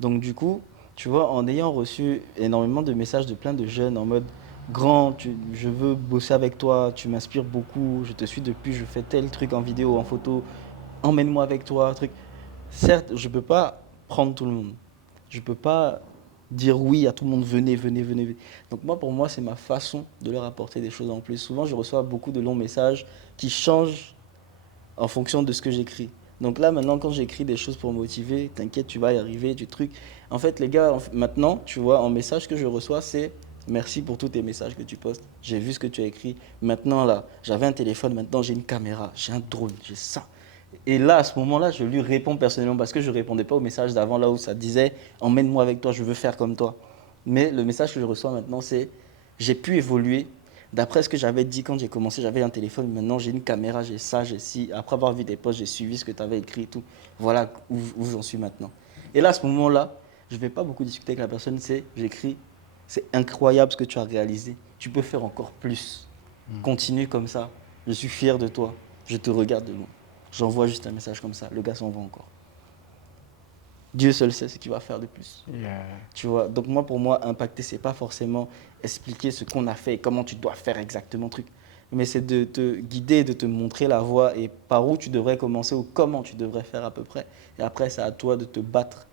Donc du coup, tu vois, en ayant reçu énormément de messages de plein de jeunes en mode grand, je veux bosser avec toi, tu m'inspires beaucoup, je te suis depuis, je fais tel truc en vidéo, en photo, emmène-moi avec toi, truc. Certes, je ne peux pas prendre tout le monde. Je ne peux pas dire oui à tout le monde, venez, venez, venez, venez. Donc moi, pour moi, c'est ma façon de leur apporter des choses en plus. Souvent, je reçois beaucoup de longs messages qui changent en fonction de ce que j'écris. Donc là, maintenant, quand j'écris des choses pour motiver, t'inquiète, tu vas y arriver, du truc. En fait, les gars, maintenant, tu vois, en message que je reçois, c'est merci pour tous tes messages que tu postes. J'ai vu ce que tu as écrit. Maintenant, là, j'avais un téléphone, maintenant j'ai une caméra, j'ai un drone, j'ai ça. Et là, à ce moment-là, je lui réponds personnellement parce que je ne répondais pas au message d'avant, là où ça disait emmène-moi avec toi, je veux faire comme toi. Mais le message que je reçois maintenant, c'est j'ai pu évoluer. D'après ce que j'avais dit quand j'ai commencé, j'avais un téléphone, maintenant j'ai une caméra, j'ai ça, j'ai ci. Après avoir vu tes posts, j'ai suivi ce que tu avais écrit et tout. Voilà où j'en suis maintenant. Et là, à ce moment-là, je ne vais pas beaucoup discuter avec la personne, j'écris, c'est incroyable ce que tu as réalisé. Tu peux faire encore plus. Continue comme ça. Je suis fier de toi. Je te regarde de loin. J'envoie juste un message comme ça. Le gars s'envoie encore. Dieu seul sait ce qu'il va faire de plus. Yeah. Tu vois, donc moi, pour moi, impacter, c'est pas forcément expliquer ce qu'on a fait et comment tu dois faire exactement le truc. Mais c'est de te guider, de te montrer la voie et par où tu devrais commencer ou comment tu devrais faire à peu près. Et après, c'est à toi de te battre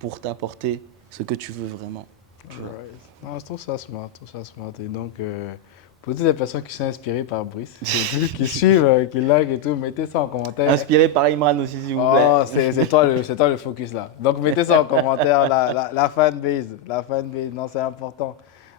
pour t'apporter ce que tu veux vraiment. Tu vois. Alright. Non, je trouve ça smart, je trouve ça smart. Et donc, pour toutes les personnes qui sont inspirées par Brice, qui suivent, qui like et tout, mettez ça en commentaire. Inspiré par Imran aussi, s'il vous plaît. Oh, c'est toi le focus là. Donc, mettez ça en commentaire, la fanbase, la fanbase. Non, c'est important.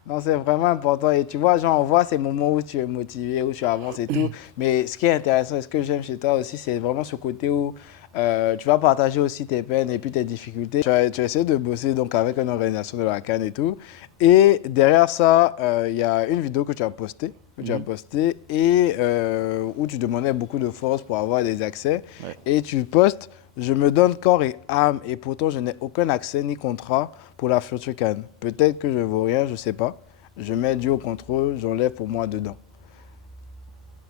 Non, c'est vraiment important. Et tu vois, genre, on voit ces moments où tu es motivé, où tu avances et tout. Mais ce qui est intéressant et ce que j'aime chez toi aussi, c'est vraiment ce côté où tu vas partager aussi tes peines et puis tes difficultés. Tu as essayé de bosser donc avec une organisation de la CAN et tout. Et derrière ça, il y a une vidéo que tu as postée, et où tu demandais beaucoup de force pour avoir des accès. Ouais. Et tu postes Je me donne corps et âme et pourtant je n'ai aucun accès ni contrat pour la Future CAN. Peut-être que je ne vaux rien, je ne sais pas. Je mets Dieu au contrôle, j'enlève pour moi dedans.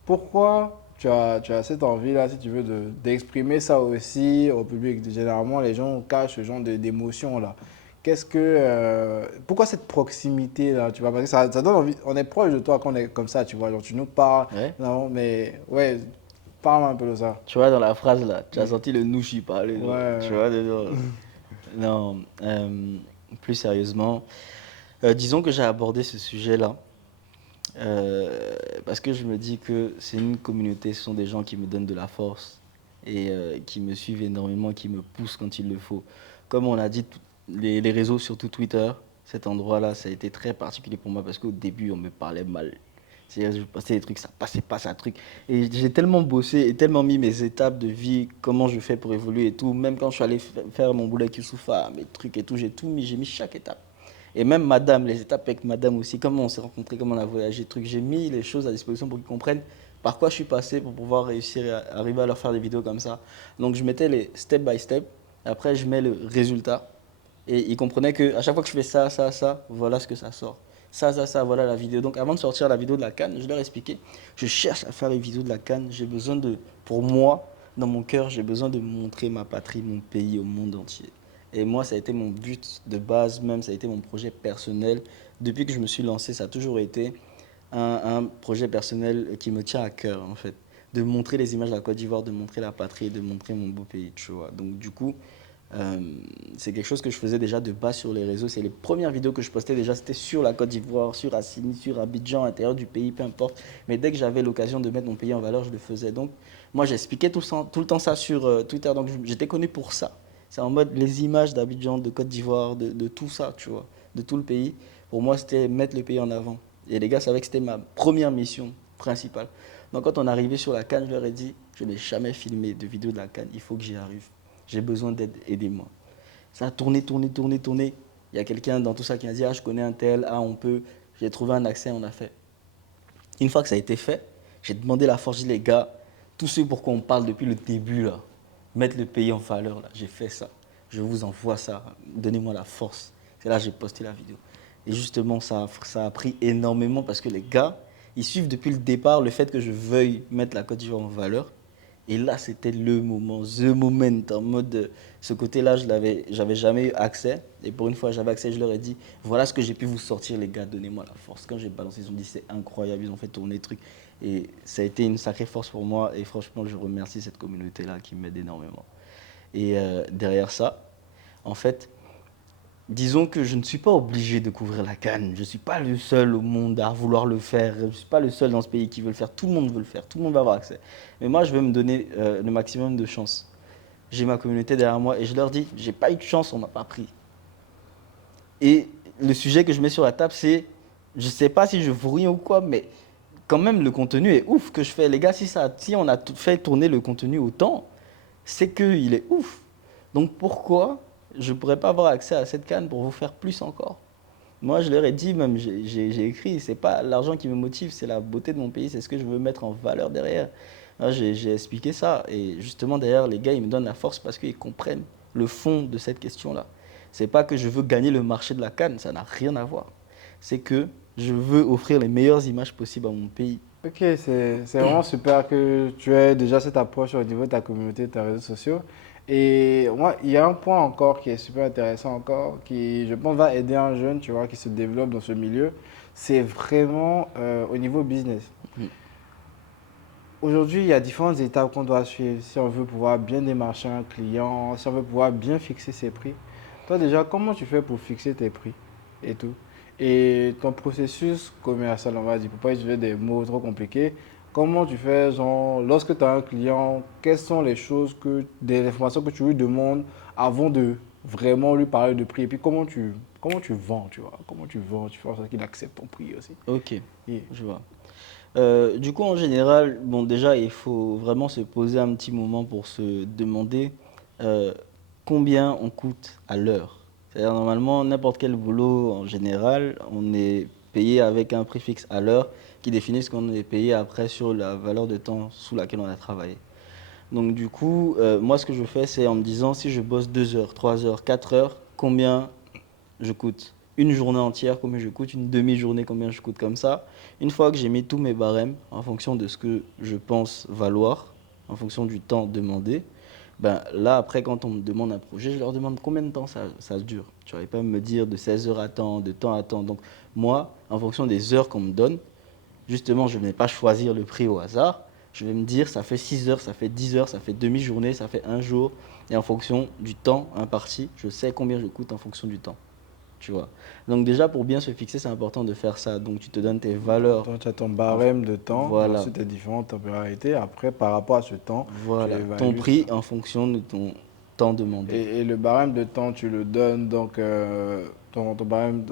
Pourquoi tu as cette envie-là, si tu veux, d'exprimer ça aussi au public? Généralement, les gens cachent ce genre d'émotions-là. Pourquoi cette proximité-là, tu vois? Parce que ça donne envie, on est proche de toi quand on est comme ça, tu vois. Genre, tu nous parles, Ouais. non, mais ouais, parle un peu de ça. Tu vois, dans la phrase là, tu as senti le nouchi parler, genre, tu Ouais. vois, non, plus sérieusement, disons que j'ai abordé ce sujet-là parce que je me dis que c'est une communauté, ce sont des gens qui me donnent de la force et qui me suivent énormément, qui me poussent quand il le faut. Comme on a dit, les réseaux, surtout Twitter, cet endroit-là, ça a été très particulier pour moi parce qu'au début, on me parlait mal. C'est-à-dire, je passais des trucs, ça passait pas, ça truc. Et j'ai tellement bossé et tellement mis mes étapes de vie, comment je fais pour évoluer et tout. Même quand je suis allé faire mon boulot avec Youssoufa, mes trucs et tout, j'ai tout mis, j'ai mis chaque étape. Et même madame, les étapes avec madame aussi, comment on s'est rencontrés, comment on a voyagé, truc. J'ai mis les choses à disposition pour qu'ils comprennent par quoi je suis passé pour pouvoir réussir à arriver à leur faire des vidéos comme ça. Donc je mettais les step by step. Après, je mets le résultat. Et ils comprenaient que à chaque fois que je fais ça, ça, ça, voilà ce que ça sort. Ça, voilà la vidéo. Donc avant de sortir la vidéo de la canne, je leur expliquais, je cherche à faire les vidéos de la canne. J'ai besoin de, pour moi, dans mon cœur, j'ai besoin de montrer ma patrie, mon pays au monde entier. Et moi, ça a été mon but de base, même ça a été mon projet personnel. Depuis que je me suis lancé, ça a toujours été un projet personnel qui me tient à cœur, en fait. De montrer les images de la Côte d'Ivoire, de montrer la patrie, de montrer mon beau pays, tu vois. Donc du coup, euh, c'est quelque chose que je faisais déjà de base sur les réseaux. C'est les premières vidéos que je postais déjà, c'était sur la Côte d'Ivoire, sur Assini, sur Abidjan, à l'intérieur du pays, peu importe. Mais dès que j'avais l'occasion de mettre mon pays en valeur, je le faisais. Donc moi, j'expliquais tout le temps ça sur Twitter. Donc j'étais connu pour ça. C'est en mode les images d'Abidjan, de Côte d'Ivoire, de tout ça, tu vois, de tout le pays. Pour moi, c'était mettre le pays en avant. Et les gars savaient que c'était ma première mission principale. Donc quand on arrivait sur la canne, je leur ai dit, je n'ai jamais filmé de vidéo de la canne, il faut que j'y arrive. J'ai besoin d'aide, aidez-moi. Ça a tourné, tourné, tourné, tourné. Il y a quelqu'un dans tout ça qui a dit, ah, je connais un tel, ah, on peut. J'ai trouvé un accès, on a fait. Une fois que ça a été fait, j'ai demandé la force, j'ai dit, les gars, tous ceux pour quoi on parle depuis le début, là, mettre le pays en valeur, là, j'ai fait ça. Je vous envoie ça, donnez-moi la force. C'est là que j'ai posté la vidéo. Et justement, ça a pris énormément parce que les gars, ils suivent depuis le départ le fait que je veuille mettre la Côte d'Ivoire en valeur. Et là, c'était le moment, the moment, en mode, ce côté-là, j'avais jamais eu accès. Et pour une fois, j'avais accès, je leur ai dit, voilà ce que j'ai pu vous sortir, les gars, donnez-moi la force. Quand j'ai balancé, ils ont dit, c'est incroyable, ils ont fait tourner le truc. Et ça a été une sacrée force pour moi. Et franchement, je remercie cette communauté-là qui m'aide énormément. Et derrière ça, en fait, disons que je ne suis pas obligé de couvrir la canne. Je ne suis pas le seul au monde à vouloir le faire. Je ne suis pas le seul dans ce pays qui veut le faire. Tout le monde veut le faire. Tout le monde va avoir accès. Mais moi, je veux me donner le maximum de chance. J'ai ma communauté derrière moi et je leur dis, j'ai pas eu de chance, on m'a pas pris. Et le sujet que je mets sur la table, c'est, je sais pas si je vaux rien ou quoi, mais quand même le contenu est ouf que je fais. Les gars, si on a fait tourner le contenu autant, c'est qu'il est ouf. Donc pourquoi je ne pourrais pas avoir accès à cette canne pour vous faire plus encore? Moi, je leur ai dit, même j'ai écrit, c'est pas l'argent qui me motive, c'est la beauté de mon pays, c'est ce que je veux mettre en valeur derrière. Moi, j'ai expliqué ça. Et justement, derrière, les gars, ils me donnent la force parce qu'ils comprennent le fond de cette question-là. C'est pas que je veux gagner le marché de la canne, ça n'a rien à voir. C'est que je veux offrir les meilleures images possibles à mon pays. Ok, c'est vraiment super que tu aies déjà cette approche au niveau de ta communauté, de tes réseaux sociaux. Et moi, il y a un point encore qui est super intéressant encore, qui, je pense, va aider un jeune, tu vois, qui se développe dans ce milieu. C'est vraiment au niveau business. Mm. Aujourd'hui, il y a différentes étapes qu'on doit suivre si on veut pouvoir bien démarcher un client, si on veut pouvoir bien fixer ses prix. Toi, déjà, comment tu fais pour fixer tes prix et tout? Et ton processus commercial, on va dire, pour pas utiliser des mots trop compliqués, comment tu fais, genre, lorsque tu as un client, quelles sont les choses des informations que tu lui demandes avant de vraiment lui parler de prix? Et puis, comment tu vends, tu vois? Comment tu vends, tu fais en sorte qu'il accepte ton prix aussi. Ok, Et je vois. Du coup, en général, bon, déjà, il faut vraiment se poser un petit moment pour se demander euh, combien on coûte à l'heure. C'est-à-dire, normalement, n'importe quel boulot, en général, on est payé avec un prix fixe à l'heure qui définit ce qu'on est payé après sur la valeur de temps sous laquelle on a travaillé. Donc du coup, moi ce que je fais, c'est en me disant si je bosse 2 heures, 3 heures, 4 heures, combien je coûte? Une journée entière, combien je coûte? Une demi-journée, combien je coûte comme ça? Une fois que j'ai mis tous mes barèmes en fonction de ce que je pense valoir, en fonction du temps demandé, ben là après quand on me demande un projet, je leur demande combien de temps ça dure. Tu vas pas me dire de 16 heures à temps, de temps à temps. Donc moi, en fonction des heures qu'on me donne, justement, je ne vais pas choisir le prix au hasard. Je vais me dire, ça fait 6 heures, ça fait 10 heures, ça fait demi-journée, ça fait un jour. Et en fonction du temps imparti, je sais combien je coûte en fonction du temps. Tu vois. Donc déjà, pour bien se fixer, c'est important de faire ça. Donc tu te donnes tes valeurs. Donc, tu as ton barème de temps et Voilà, ensuite tes différentes temporalités. Après, par rapport à ce temps, tu voilà. Ton évalues prix ça. en fonction de ton temps demandé. Et le barème de temps, tu le donnes, donc ton barème,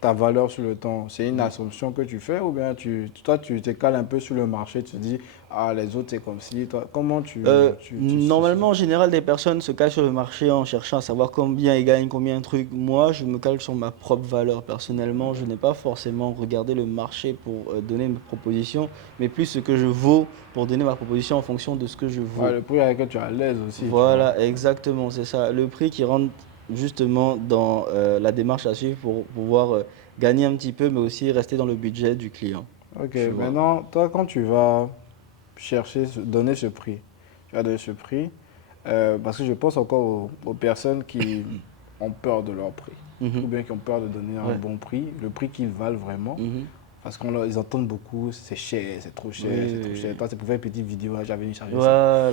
ta valeur sur le temps, c'est une assumption que tu fais ou bien toi, tu te cales un peu sur le marché, tu te dis, ah, les autres, c'est comme si, toi, comment tu sais ça? Normalement, en général, des personnes se calent sur le marché en cherchant à savoir combien ils gagnent, combien de trucs. Moi, je me cale sur ma propre valeur. Personnellement, je n'ai pas forcément regardé le marché pour donner mes propositions, mais plus ce que je vaux pour donner ma proposition en fonction de ce que je Ouais, vaux. le prix avec lequel tu es à l'aise aussi, tu vois. Voilà, exactement, c'est ça. Le prix qui rentre justement dans la démarche à suivre pour pouvoir gagner un petit peu, mais aussi rester dans le budget du client. Ok, Tu vois. maintenant, toi, quand tu vas chercher, donner ce prix, tu vas donner ce prix, parce que je pense encore aux personnes qui ont peur de leur prix, ou Mhm. bien qui ont peur de donner un Ouais. bon prix, le prix qu'ils valent vraiment, Mhm. parce qu'ils entendent beaucoup, c'est cher, c'est trop Oui, cher, c'est trop oui, cher. oui. Toi, c'est pour faire une petite vidéo, ah, j'avais chargé ça,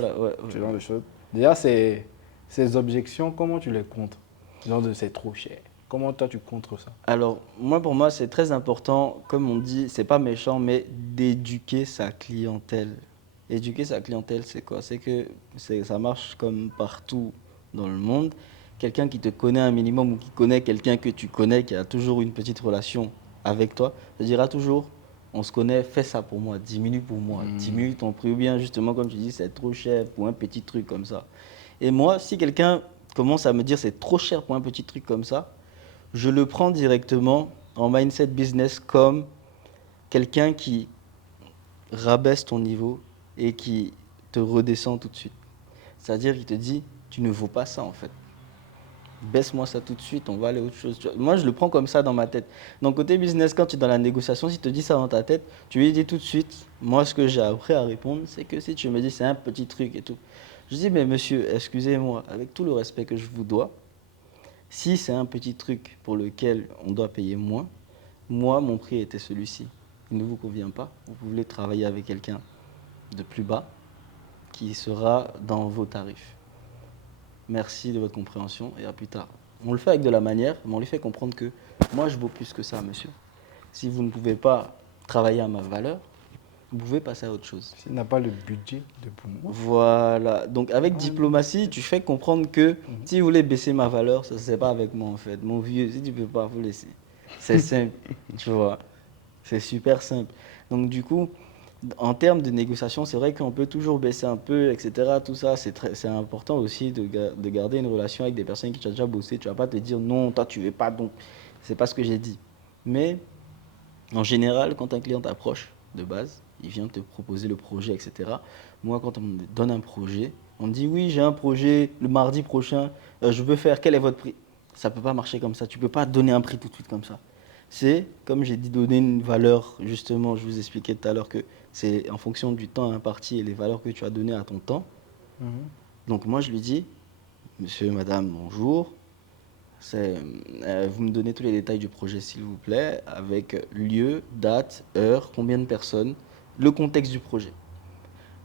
Voilà, ouais, ouais, ce genre ouais. de choses. Déjà, ces objections, comment tu les comptes? Genre de c'est trop cher. Comment toi, tu contres ça? Alors, moi, pour moi, c'est très important, comme on dit, c'est pas méchant, mais d'éduquer sa clientèle. Éduquer sa clientèle, c'est quoi? C'est que ça marche comme partout dans le monde. Quelqu'un qui te connaît un minimum ou qui connaît quelqu'un que tu connais, qui a toujours une petite relation avec toi, te dira toujours, on se connaît, fais ça pour moi, diminue pour moi, Hmm. diminue ton prix, ou bien justement, comme tu dis, c'est trop cher pour un petit truc comme ça. Et moi, si quelqu'un commence à me dire c'est trop cher pour un petit truc comme ça, je le prends directement en mindset business comme quelqu'un qui rabaisse ton niveau et qui te redescend tout de suite. C'est-à-dire qu'il te dit, tu ne vaux pas ça en fait. Baisse-moi ça tout de suite, on va aller à autre chose. Moi, je le prends comme ça dans ma tête. Donc, côté business, quand tu es dans la négociation, s'il te dit ça dans ta tête, tu lui dis tout de suite, moi, ce que j'ai appris à répondre, c'est que si tu me dis c'est un petit truc et tout, je dis, mais monsieur, excusez-moi, avec tout le respect que je vous dois, si c'est un petit truc pour lequel on doit payer moins, moi, mon prix était celui-ci. Il ne vous convient pas. Vous voulez travailler avec quelqu'un de plus bas qui sera dans vos tarifs. Merci de votre compréhension et à plus tard. On le fait avec de la manière, mais on lui fait comprendre que moi, je vaux plus que ça, monsieur. Si vous ne pouvez pas travailler à ma valeur, vous pouvez passer à autre chose. S'il n'a pas le budget de pour moi, Voilà. Donc, avec ah, diplomatie, tu fais comprendre que mhm. si vous voulez baisser ma valeur, ça ne se fait pas avec moi, en fait. Mon vieux, si tu ne peux pas, vous laisser. C'est simple, tu vois. C'est super simple. Donc, du coup, en termes de négociation, c'est vrai qu'on peut toujours baisser un peu, etc. Tout ça, c'est important aussi de garder une relation avec des personnes qui tu as déjà bossé. Tu ne vas pas te dire non, toi, tu ne veux pas, donc. C'est pas ce que j'ai dit. Mais en général, quand un client t'approche de base, il vient te proposer le projet, etc. Moi, quand on me donne un projet, on me dit oui, j'ai un projet le mardi prochain, je veux faire, quel est votre prix? Ça ne peut pas marcher comme ça. Tu ne peux pas donner un prix tout de suite comme ça. C'est, comme j'ai dit, donner une valeur, justement, je vous expliquais tout à l'heure que c'est en fonction du temps imparti et les valeurs que tu as données à ton temps. Mhm. Donc moi, je lui dis, monsieur, madame, bonjour, vous me donnez tous les détails du projet, s'il vous plaît, avec lieu, date, heure, combien de personnes, le contexte du projet.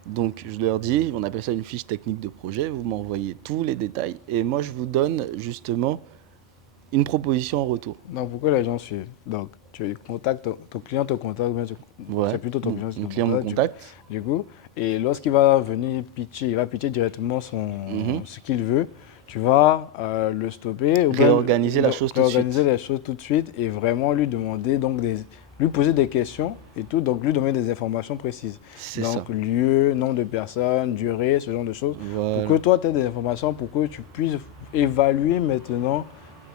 Donc, je leur dis, on appelle ça une fiche technique de projet, vous m'envoyez tous les détails et moi, je vous donne justement une proposition en retour. Donc, pourquoi les gens suivent? Donc, tu contactes, ton client te contacte, mais c'est Ouais, plutôt ton client qui te le client me contacte, contacte. du coup. Et lorsqu'il va venir pitcher, il va pitcher directement Mhm. ce qu'il veut. Tu vas le stopper ou bien Réorganiser la chose tout de réorganiser suite. les choses tout de suite et vraiment lui demander, donc lui poser des questions et tout, donc lui donner des informations précises. C'est ça. Donc, lieu, nombre de personnes, durée, ce genre de choses. Pour que Voilà. toi, tu aies des informations, pour que tu puisses évaluer maintenant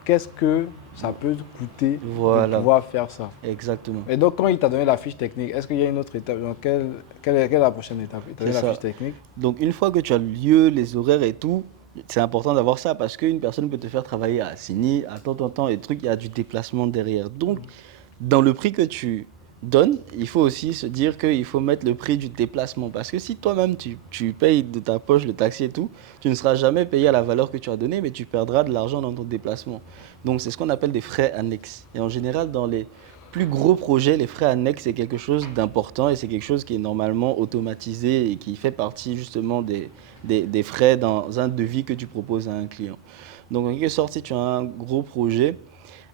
qu'est-ce que ça peut te coûter de Voilà, pouvoir faire ça. exactement. Et donc, quand il t'a donné la fiche technique, est-ce qu'il y a une autre étape? Donc, quelle est la prochaine étape? Il t'a C'est donné la ça. fiche technique? Donc une fois que tu as le lieu, les horaires et tout, c'est important d'avoir ça parce qu'une personne peut te faire travailler à Signy, à temps, et trucs, il y a du déplacement derrière. Donc dans le prix que tu donnes, il faut aussi se dire qu'il faut mettre le prix du déplacement. Parce que si toi-même tu payes de ta poche le taxi et tout, tu ne seras jamais payé à la valeur que tu as donnée, mais tu perdras de l'argent dans ton déplacement. Donc c'est ce qu'on appelle des frais annexes. Et en général, dans les plus gros projets, les frais annexes, c'est quelque chose d'important et c'est quelque chose qui est normalement automatisé et qui fait partie justement des frais dans un devis que tu proposes à un client. Donc en quelque sorte, si tu as un gros projet,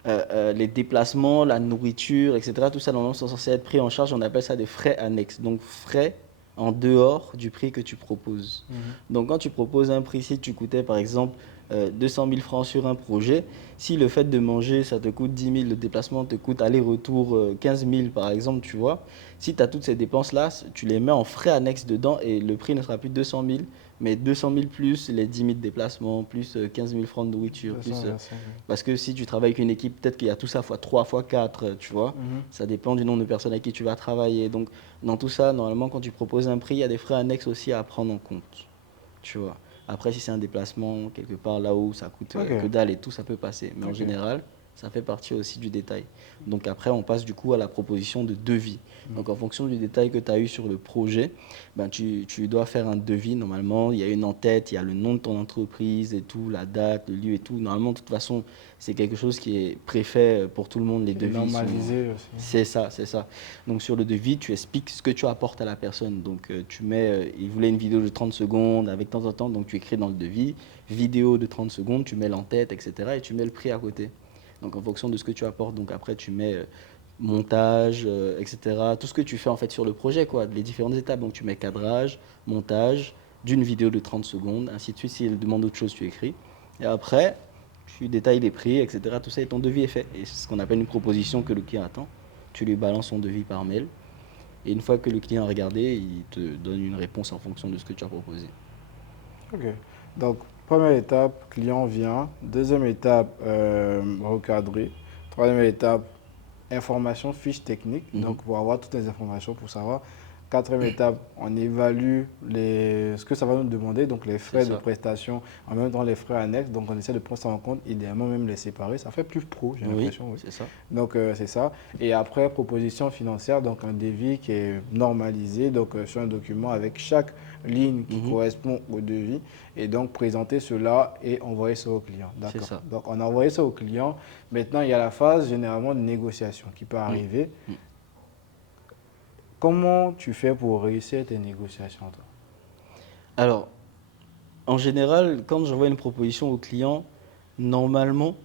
les déplacements, la nourriture, etc., tout ça, normalement, sont censés être pris en charge. On appelle ça des frais annexes. Donc, frais en dehors du prix que tu proposes. Donc, quand tu proposes un prix, si tu coûtais, par exemple, 200 000 francs sur un projet, si le fait de manger, ça te coûte 10 000, le déplacement te coûte aller-retour 15 000, par exemple, tu vois, si tu as toutes ces dépenses-là, tu les mets en frais annexes dedans et le prix ne sera plus 200 000, mais 200 000 plus les 10 000 déplacements, plus 15 000 francs de nourriture, plus 225. parce que si tu travailles avec une équipe, peut-être qu'il y a tout ça fois 3, fois 4, tu vois. Ça dépend du nombre de personnes avec qui tu vas travailler. Donc, dans tout ça, normalement, quand tu proposes un prix, il y a des frais annexes aussi à prendre en compte, tu vois. Après, si c'est un déplacement quelque part là où ça coûte Ok, que dalle et tout, ça peut passer. Mais en ok. général, ça fait partie aussi du détail. Donc après, on passe du coup à la proposition de devis. Donc en fonction du détail que tu as eu sur le projet, ben, tu dois faire un devis normalement. Il y a une en-tête, il y a le nom de ton entreprise et tout, la date, le lieu et tout. Normalement, de toute façon, c'est quelque chose qui est préfet pour tout le monde. Les Et devis sont... normalisé aussi. C'est ça, c'est ça. Donc sur le devis, tu expliques ce que tu apportes à la personne. Donc tu mets, il voulait une vidéo de 30 secondes avec temps en temps, donc tu écris dans le devis, vidéo de 30 secondes, tu mets l'en-tête, etc. Et tu mets le prix à côté. Donc en fonction de ce que tu apportes, donc après tu mets montage, etc. Tout ce que tu fais en fait sur le projet, quoi, les différentes étapes. Donc tu mets cadrage, montage, d'une vidéo de 30 secondes, ainsi de suite. Si elle demande autre chose, tu écris. Et après, tu détailles les prix, etc. Tout ça et ton devis est fait. Et c'est ce qu'on appelle une proposition que le client attend. Tu lui balances son devis par mail. Et une fois que le client a regardé, il te donne une réponse en fonction de ce que tu as proposé. Ok. Donc, première étape, client vient. Deuxième étape, recadrer. Troisième étape, information, fiche technique. Mhm. Donc, pour avoir toutes les informations pour savoir. Quatrième étape, on évalue ce que ça va nous demander, donc les C'est frais de ça. prestation, en même temps les frais annexes. Donc, on essaie de prendre ça en compte, idéalement même les séparer. Ça fait plus pro, j'ai Oui, l'impression. Oui. c'est ça. Donc, c'est ça. Et après, proposition financière, donc un devis qui est normalisé, donc sur un document avec chaque ligne qui Mhm. correspond au devis. Et donc, présenter cela et envoyer ça au client. C'est D'accord. ça. Donc, on a envoyé ça au client. Maintenant, il y a la phase généralement de négociation qui peut Mm. arriver. Mm. Comment tu fais pour réussir tes négociations, toi? Alors, en général, quand j'envoie une proposition au client, normalement,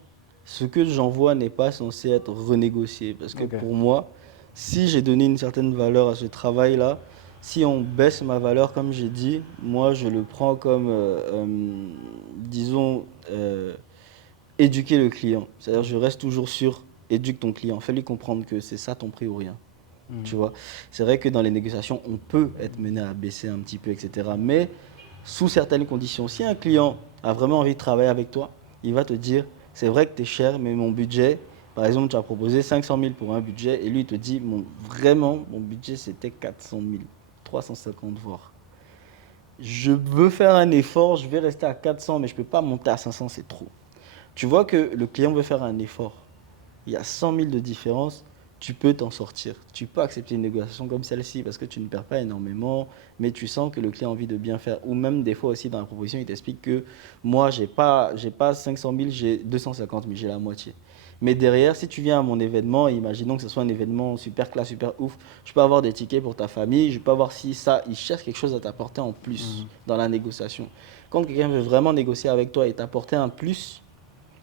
ce que j'envoie n'est pas censé être renégocié. Parce que Ok. pour moi, si j'ai donné une certaine valeur à ce travail-là, si on baisse ma valeur, comme j'ai dit, moi, je le prends comme, disons, éduquer le client. C'est-à-dire, je reste toujours sur éduque ton client. Fais-lui comprendre que c'est ça ton prix ou rien. Tu Mhm. vois, c'est vrai que dans les négociations, on peut être mené à baisser un petit peu, etc. Mais sous certaines conditions, si un client a vraiment envie de travailler avec toi, il va te dire, c'est vrai que tu es cher, mais mon budget, par exemple, tu as proposé 500 000 pour un budget, et lui, il te dit, vraiment, mon budget, c'était 400 000, 350 voire. Je veux faire un effort, je vais rester à 400, mais je ne peux pas monter à 500, c'est trop. Tu vois que le client veut faire un effort. Il y a 100 000 de différence, tu peux t'en sortir. Tu peux accepter une négociation comme celle-ci parce que tu ne perds pas énormément, mais tu sens que le client a envie de bien faire. Ou même des fois aussi dans la proposition, il t'explique que moi, j'ai pas 500 000, j'ai 250 000, j'ai la moitié. Mais derrière, si tu viens à mon événement, imaginons que ce soit un événement super classe, super ouf, je peux avoir des tickets pour ta famille, je peux avoir si ça, il cherche quelque chose à t'apporter en plus Mhm. dans la négociation. Quand quelqu'un veut vraiment négocier avec toi et t'apporter un plus,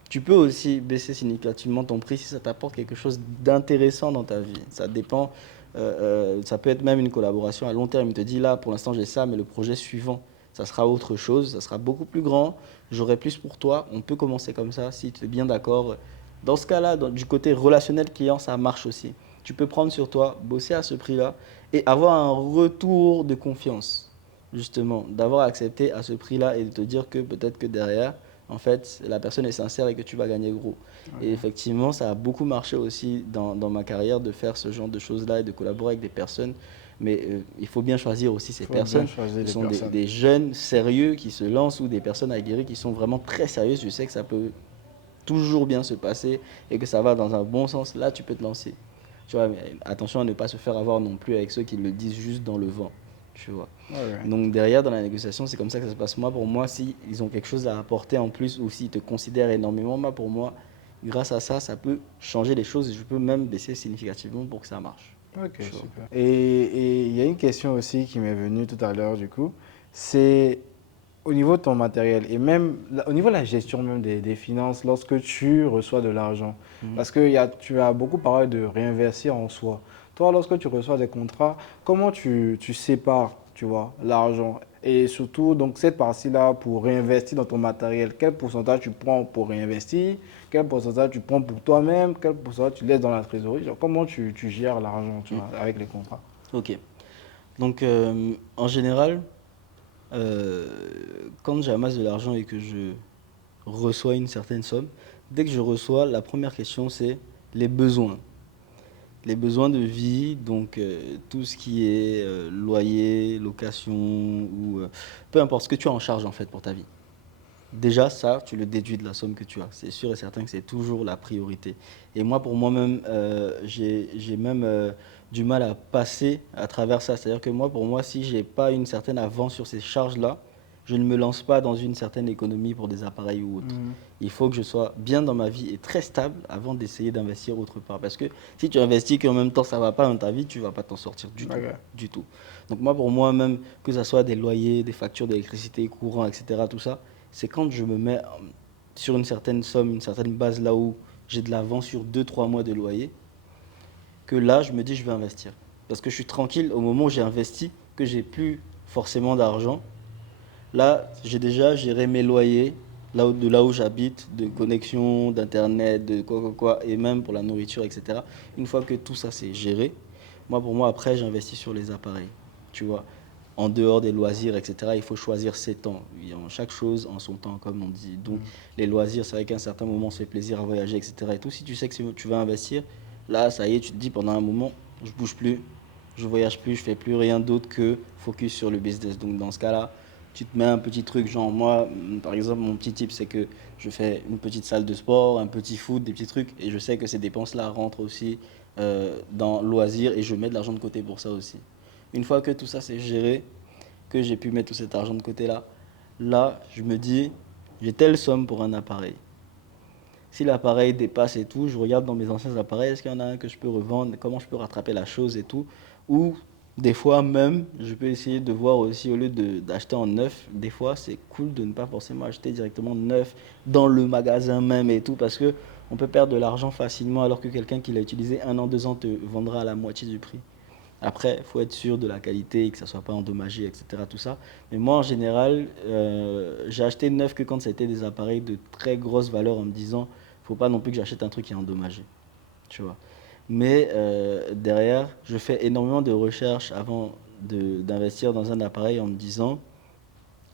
tu peux aussi baisser significativement ton prix si ça t'apporte quelque chose d'intéressant dans ta vie. Ça dépend. Ça peut être même une collaboration à long terme. Il te dit là, pour l'instant, j'ai ça, mais le projet suivant, ça sera autre chose, ça sera beaucoup plus grand. J'aurai plus pour toi. On peut commencer comme ça si tu es bien d'accord. Dans ce cas-là, du côté relationnel client, ça marche aussi. Tu peux prendre sur toi, bosser à ce prix-là et avoir un retour de confiance, justement, d'avoir accepté à ce prix-là et de te dire que peut-être que derrière, en fait, la personne est sincère et que tu vas gagner gros. Et effectivement, ça a beaucoup marché aussi dans ma carrière de faire ce genre de choses-là et de collaborer avec des personnes. Mais il faut bien choisir aussi ces Il faut bien personnes. choisir Ce les sont personnes. des jeunes sérieux qui se lancent ou des personnes aguerries qui sont vraiment très sérieuses. Je sais que ça peut toujours bien se passer et que ça va dans un bon sens. Là, tu peux te lancer. Tu vois, mais attention à ne pas se faire avoir non plus avec ceux qui le disent juste dans le vent. Tu vois. Ouais. Donc derrière, dans la négociation, c'est comme ça que ça se passe. Moi, pour moi, si ils ont quelque chose à apporter en plus ou s'ils te considèrent énormément, moi, pour moi, grâce à ça, ça peut changer les choses et je peux même baisser significativement pour que ça marche. Ok, Tu vois. super. Et il y a une question aussi qui m'est venue tout à l'heure, du coup. C'est au niveau de ton matériel et même au niveau de la gestion même des finances lorsque tu reçois de l'argent. Mhm. Parce que tu as beaucoup parlé de réinvestir en soi. Toi, lorsque tu reçois des contrats, comment tu sépares, tu vois, l'argent? Et surtout, donc, cette partie-là pour réinvestir dans ton matériel, quel pourcentage tu prends pour réinvestir? Quel pourcentage tu prends pour toi-même? Quel pourcentage tu laisses dans la trésorerie? Genre, comment tu gères l'argent, tu Mhm. vois, avec les contrats? Ok. Donc, en général, euh, quand j'amasse de l'argent et que je reçois une certaine somme, dès que je reçois, la première question, c'est les besoins. Les besoins de vie, donc tout ce qui est loyer, location, ou peu importe ce que tu as en charge en fait pour ta vie. Déjà, ça, tu le déduis de la somme que tu as. C'est sûr et certain que c'est toujours la priorité. Et moi, pour moi-même, j'ai même du mal à passer à travers ça. C'est-à-dire que moi, pour moi, si je n'ai pas une certaine avance sur ces charges-là, je ne me lance pas dans une certaine économie pour des appareils ou autre. Mhm. Il faut que je sois bien dans ma vie et très stable avant d'essayer d'investir autre part. Parce que si tu investis qu'en même temps ça ne va pas dans ta vie, tu ne vas pas t'en sortir du tout. Ok. Du tout. Donc moi, pour moi, même que ce soit des loyers, des factures d'électricité, courant, etc., tout ça, c'est quand je me mets sur une certaine somme, une certaine base là où j'ai de l'avance sur 2 3 mois de loyer, que là, je me dis je vais investir. Parce que je suis tranquille au moment où j'ai investi, que j'ai plus forcément d'argent. Là, j'ai déjà géré mes loyers, de là où j'habite, de connexion, d'internet, de quoi, et même pour la nourriture, etc. Une fois que tout ça c'est géré, moi pour moi après j'investis sur les appareils. Tu vois, en dehors des loisirs, etc. Il faut choisir ses temps. Chaque chose en son temps, comme on dit. Donc les loisirs, c'est vrai qu'à un certain moment on se fait plaisir à voyager, etc. Et tout, si tu sais que tu vas investir, là ça y est, tu te dis pendant un moment, je bouge plus, je voyage plus, je fais plus rien d'autre que focus sur le business. Donc dans ce cas-là, tu te mets un petit truc, genre moi, par exemple, mon petit tip, c'est que je fais une petite salle de sport, un petit foot, des petits trucs, et je sais que ces dépenses-là rentrent aussi dans loisirs, et je mets de l'argent de côté pour ça aussi. Une fois que tout ça c'est géré, que j'ai pu mettre tout cet argent de côté-là, là, je me dis, j'ai telle somme pour un appareil. Si l'appareil dépasse et tout, je regarde dans mes anciens appareils, est-ce qu'il y en a un que je peux revendre, comment je peux rattraper la chose et tout. Ou des fois même, je peux essayer de voir aussi, au lieu d'acheter en neuf, des fois c'est cool de ne pas forcément acheter directement neuf dans le magasin même et tout, parce que on peut perdre de l'argent facilement alors que quelqu'un qui l'a utilisé 1 an, 2 ans te vendra à la moitié du prix. Après, il faut être sûr de la qualité et que ça ne soit pas endommagé, etc. Tout ça. Mais moi, en général, j'ai acheté neuf que quand c'était des appareils de très grosse valeur en me disant, il ne faut pas non plus que j'achète un truc qui est endommagé. Tu vois. Mais derrière, je fais énormément de recherches avant d'investir dans un appareil en me disant,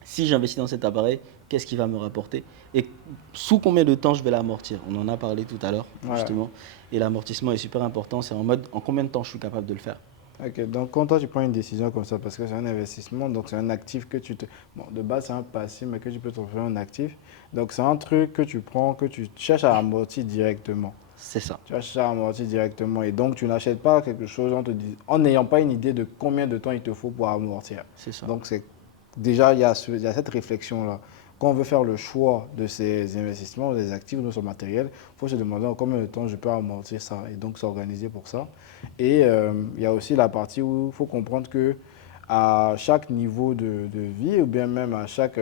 si j'investis dans cet appareil, qu'est-ce qui va me rapporter et sous combien de temps je vais l'amortir. On en a parlé tout à l'heure, Voilà. justement. Et l'amortissement est super important. C'est en mode, en combien de temps je suis capable de le faire. Ok, donc quand toi tu prends une décision comme ça, parce que c'est un investissement, donc c'est un actif que tu te... Bon, de base c'est un passif, mais que tu peux transformer en actif. Donc c'est un truc que tu prends, que tu cherches à amortir directement. C'est ça. Tu cherches à amortir directement. Et donc tu n'achètes pas quelque chose en n'ayant pas une idée de combien de temps il te faut pour amortir. C'est ça. Donc c'est déjà, il y a cette réflexion-là. Quand on veut faire le choix de ces investissements, des actifs, de son matériel, il faut se demander en combien de temps je peux amortir ça et donc s'organiser pour ça. Et il y a aussi la partie où il faut comprendre que à chaque niveau de vie ou bien même à chaque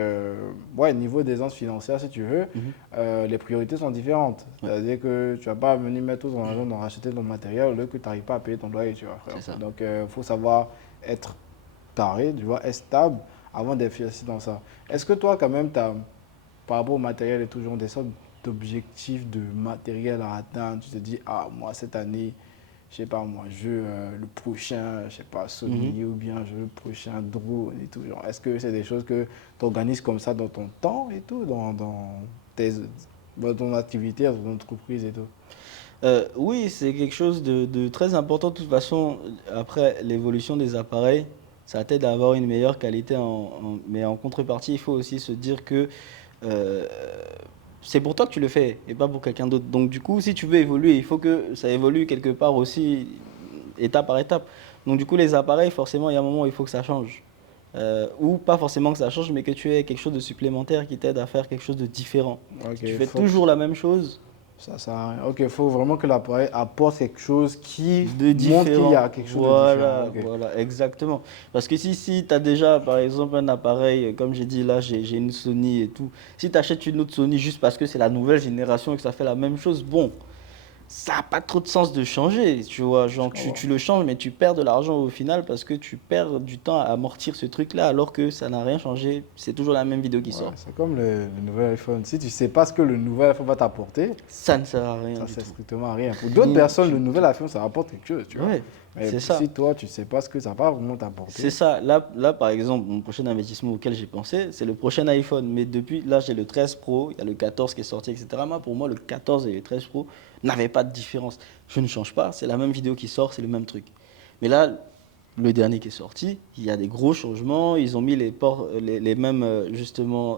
niveau d'aisance financière, si tu veux, Mhm. les priorités sont différentes. Ouais, C'est-à-dire que tu ne vas pas venir mettre tout ton argent dans racheter ton matériel au lieu que tu n'arrives pas à payer ton loyer, tu vois, frère. c'est ça. Donc il faut savoir être carré, tu vois, être stable avant d'investir dans ça. Est-ce que toi, quand même, par rapport au matériel et toujours des sortes d'objectifs de matériel à atteindre, tu te dis, ah, moi, cette année, je sais pas, moi, je veux le prochain, je sais pas, Mhm. Sony ou bien je veux le prochain drone et tout. Est-ce que c'est des choses que tu organises comme ça dans ton temps et tout, ton activité, ton entreprise et tout. Oui, c'est quelque chose de très important. De toute façon, après l'évolution des appareils, ça t'aide à avoir une meilleure qualité, mais en contrepartie, il faut aussi se dire que euh, c'est pour toi que tu le fais et pas pour quelqu'un d'autre. Donc du coup, si tu veux évoluer, il faut que ça évolue quelque part aussi, étape par étape. Donc du coup, les appareils, forcément, il y a un moment où il faut que ça change. Ou pas forcément que ça change, mais que tu aies quelque chose de supplémentaire qui t'aide à faire quelque chose de différent. Ok, Si tu fais faut que toujours la même chose, ça sert à rien. Ok, il faut vraiment que l'appareil apporte quelque chose qui de montre qu'il y différent. a quelque chose de différent. Voilà, Ok. voilà, exactement. Parce que si tu as déjà, par exemple, un appareil, comme j'ai dit là, j'ai une Sony et tout, si tu achètes une autre Sony juste parce que c'est la nouvelle génération et que ça fait la même chose, bon, ça n'a pas trop de sens de changer, tu vois. Je Genre, comprends. tu le changes, mais tu perds de l'argent au final parce que tu perds du temps à amortir ce truc-là alors que ça n'a rien changé. C'est toujours la même vidéo qui Ouais, sort. c'est comme le nouvel iPhone. Si tu sais pas ce que le nouvel iPhone va t'apporter, Ça ne sert à rien ça du sert tout. strictement à rien. Pour d'autres Rien personnes, le du nouvel tout. iPhone, ça apporte quelque chose, tu vois. Ouais, Mais c'est ça. si toi, tu sais pas ce que ça va vraiment C'est t'apporter, ça. Là, par exemple, mon prochain investissement auquel j'ai pensé, c'est le prochain iPhone. Mais depuis, là, j'ai le 13 Pro, il y a le 14 qui est sorti, etc. Moi, pour moi, le 14 et le 13 Pro n'avaient pas de différence. Je ne change pas, c'est la même vidéo qui sort, c'est le même truc. Mais là, le dernier qui est sorti, il y a des gros changements. Ils ont mis les ports, les mêmes, justement,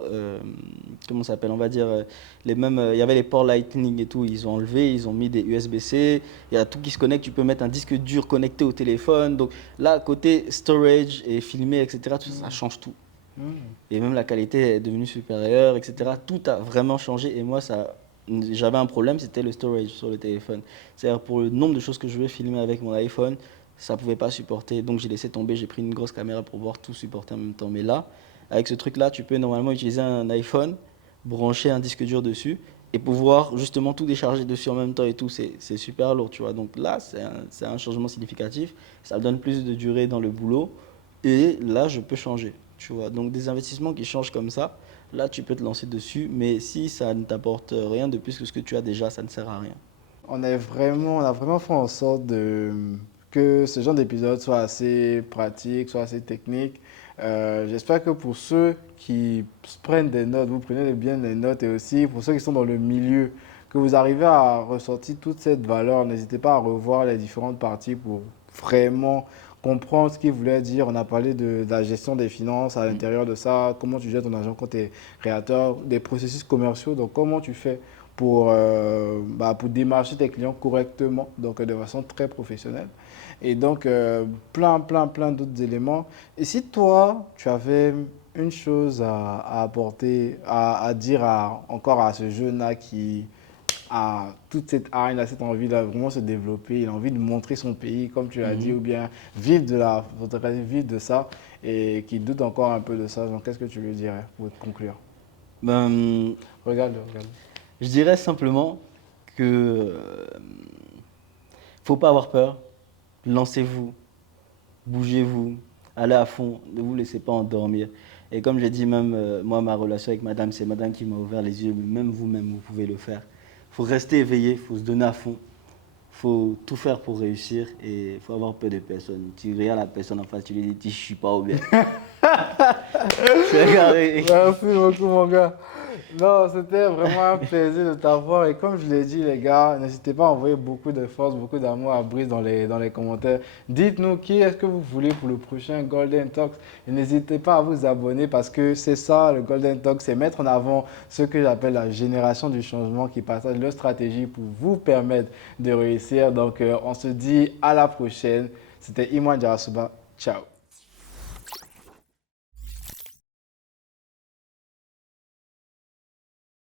comment ça s'appelle, on va dire, les mêmes, il y avait les ports Lightning et tout, ils ont enlevé, ils ont mis des USB-C. Il y a tout qui se connecte, tu peux mettre un disque dur connecté au téléphone. Donc là, côté storage et filmer, etc., tout ça, ça change tout. hmm, Et même la qualité est devenue supérieure, etc. Tout a vraiment changé. Et moi, j'avais un problème, c'était le storage sur le téléphone. C'est-à-dire pour le nombre de choses que je veux filmer avec mon iPhone, ça ne pouvait pas supporter. Donc j'ai laissé tomber, j'ai pris une grosse caméra pour pouvoir tout supporter en même temps. Mais là, avec ce truc-là, tu peux normalement utiliser un iPhone, brancher un disque dur dessus et pouvoir justement tout décharger dessus en même temps et tout. C'est super lourd, tu vois. Donc là, c'est un changement significatif. Ça donne plus de durée dans le boulot. Et là, je peux changer, tu vois. Donc des investissements qui changent comme ça, là, tu peux te lancer dessus. Mais si ça ne t'apporte rien de plus que ce que tu as déjà, ça ne sert à rien. on a vraiment fait en sorte que ce genre d'épisode soit assez pratique, soit assez technique. J'espère que pour ceux qui prennent des notes, vous prenez bien les notes et aussi pour ceux qui sont dans le milieu, que vous arrivez à ressortir toute cette valeur. N'hésitez pas à revoir les différentes parties pour vraiment comprendre ce qu'il voulait dire. On a parlé de la gestion des finances à Mm. l'intérieur de ça, comment tu gères ton argent quand tu es créateur, des processus commerciaux, donc comment tu fais pour démarcher tes clients correctement, donc de façon très professionnelle. Et donc, plein d'autres éléments. Et si toi, tu avais une chose à apporter, à dire encore à ce jeune-là qui a toute cette haine, cette envie de vraiment se développer, il a envie de montrer son pays, comme tu l'as dit, Mhm. ou bien vivre de la photographie, vivre de ça, et qui doute encore un peu de ça, donc qu'est-ce que tu lui dirais pour conclure? Ben, Regarde, regarde. je dirais simplement que faut pas avoir peur. Lancez-vous, bougez-vous, allez à fond, ne vous laissez pas endormir. Et comme j'ai dit, même moi, ma relation avec madame, c'est madame qui m'a ouvert les yeux, mais même vous-même, vous pouvez le faire. Il faut rester éveillé, il faut se donner à fond, il faut tout faire pour réussir et il faut avoir peur de personne. Tu regardes la personne en face, tu lui dis, je suis pas ou bien. C'est regardé. Merci beaucoup, mon gars. Non, c'était vraiment un plaisir de t'avoir. Et comme je l'ai dit, les gars, n'hésitez pas à envoyer beaucoup de force, beaucoup d'amour à Brice dans les commentaires. Dites-nous qui est-ce que vous voulez pour le prochain Golden Talks. Et n'hésitez pas à vous abonner parce que c'est ça, le Golden Talks, c'est mettre en avant ce que j'appelle la génération du changement qui partage leur stratégie pour vous permettre de réussir. Donc, on se dit à la prochaine. C'était Imran Jarasuba. Ciao.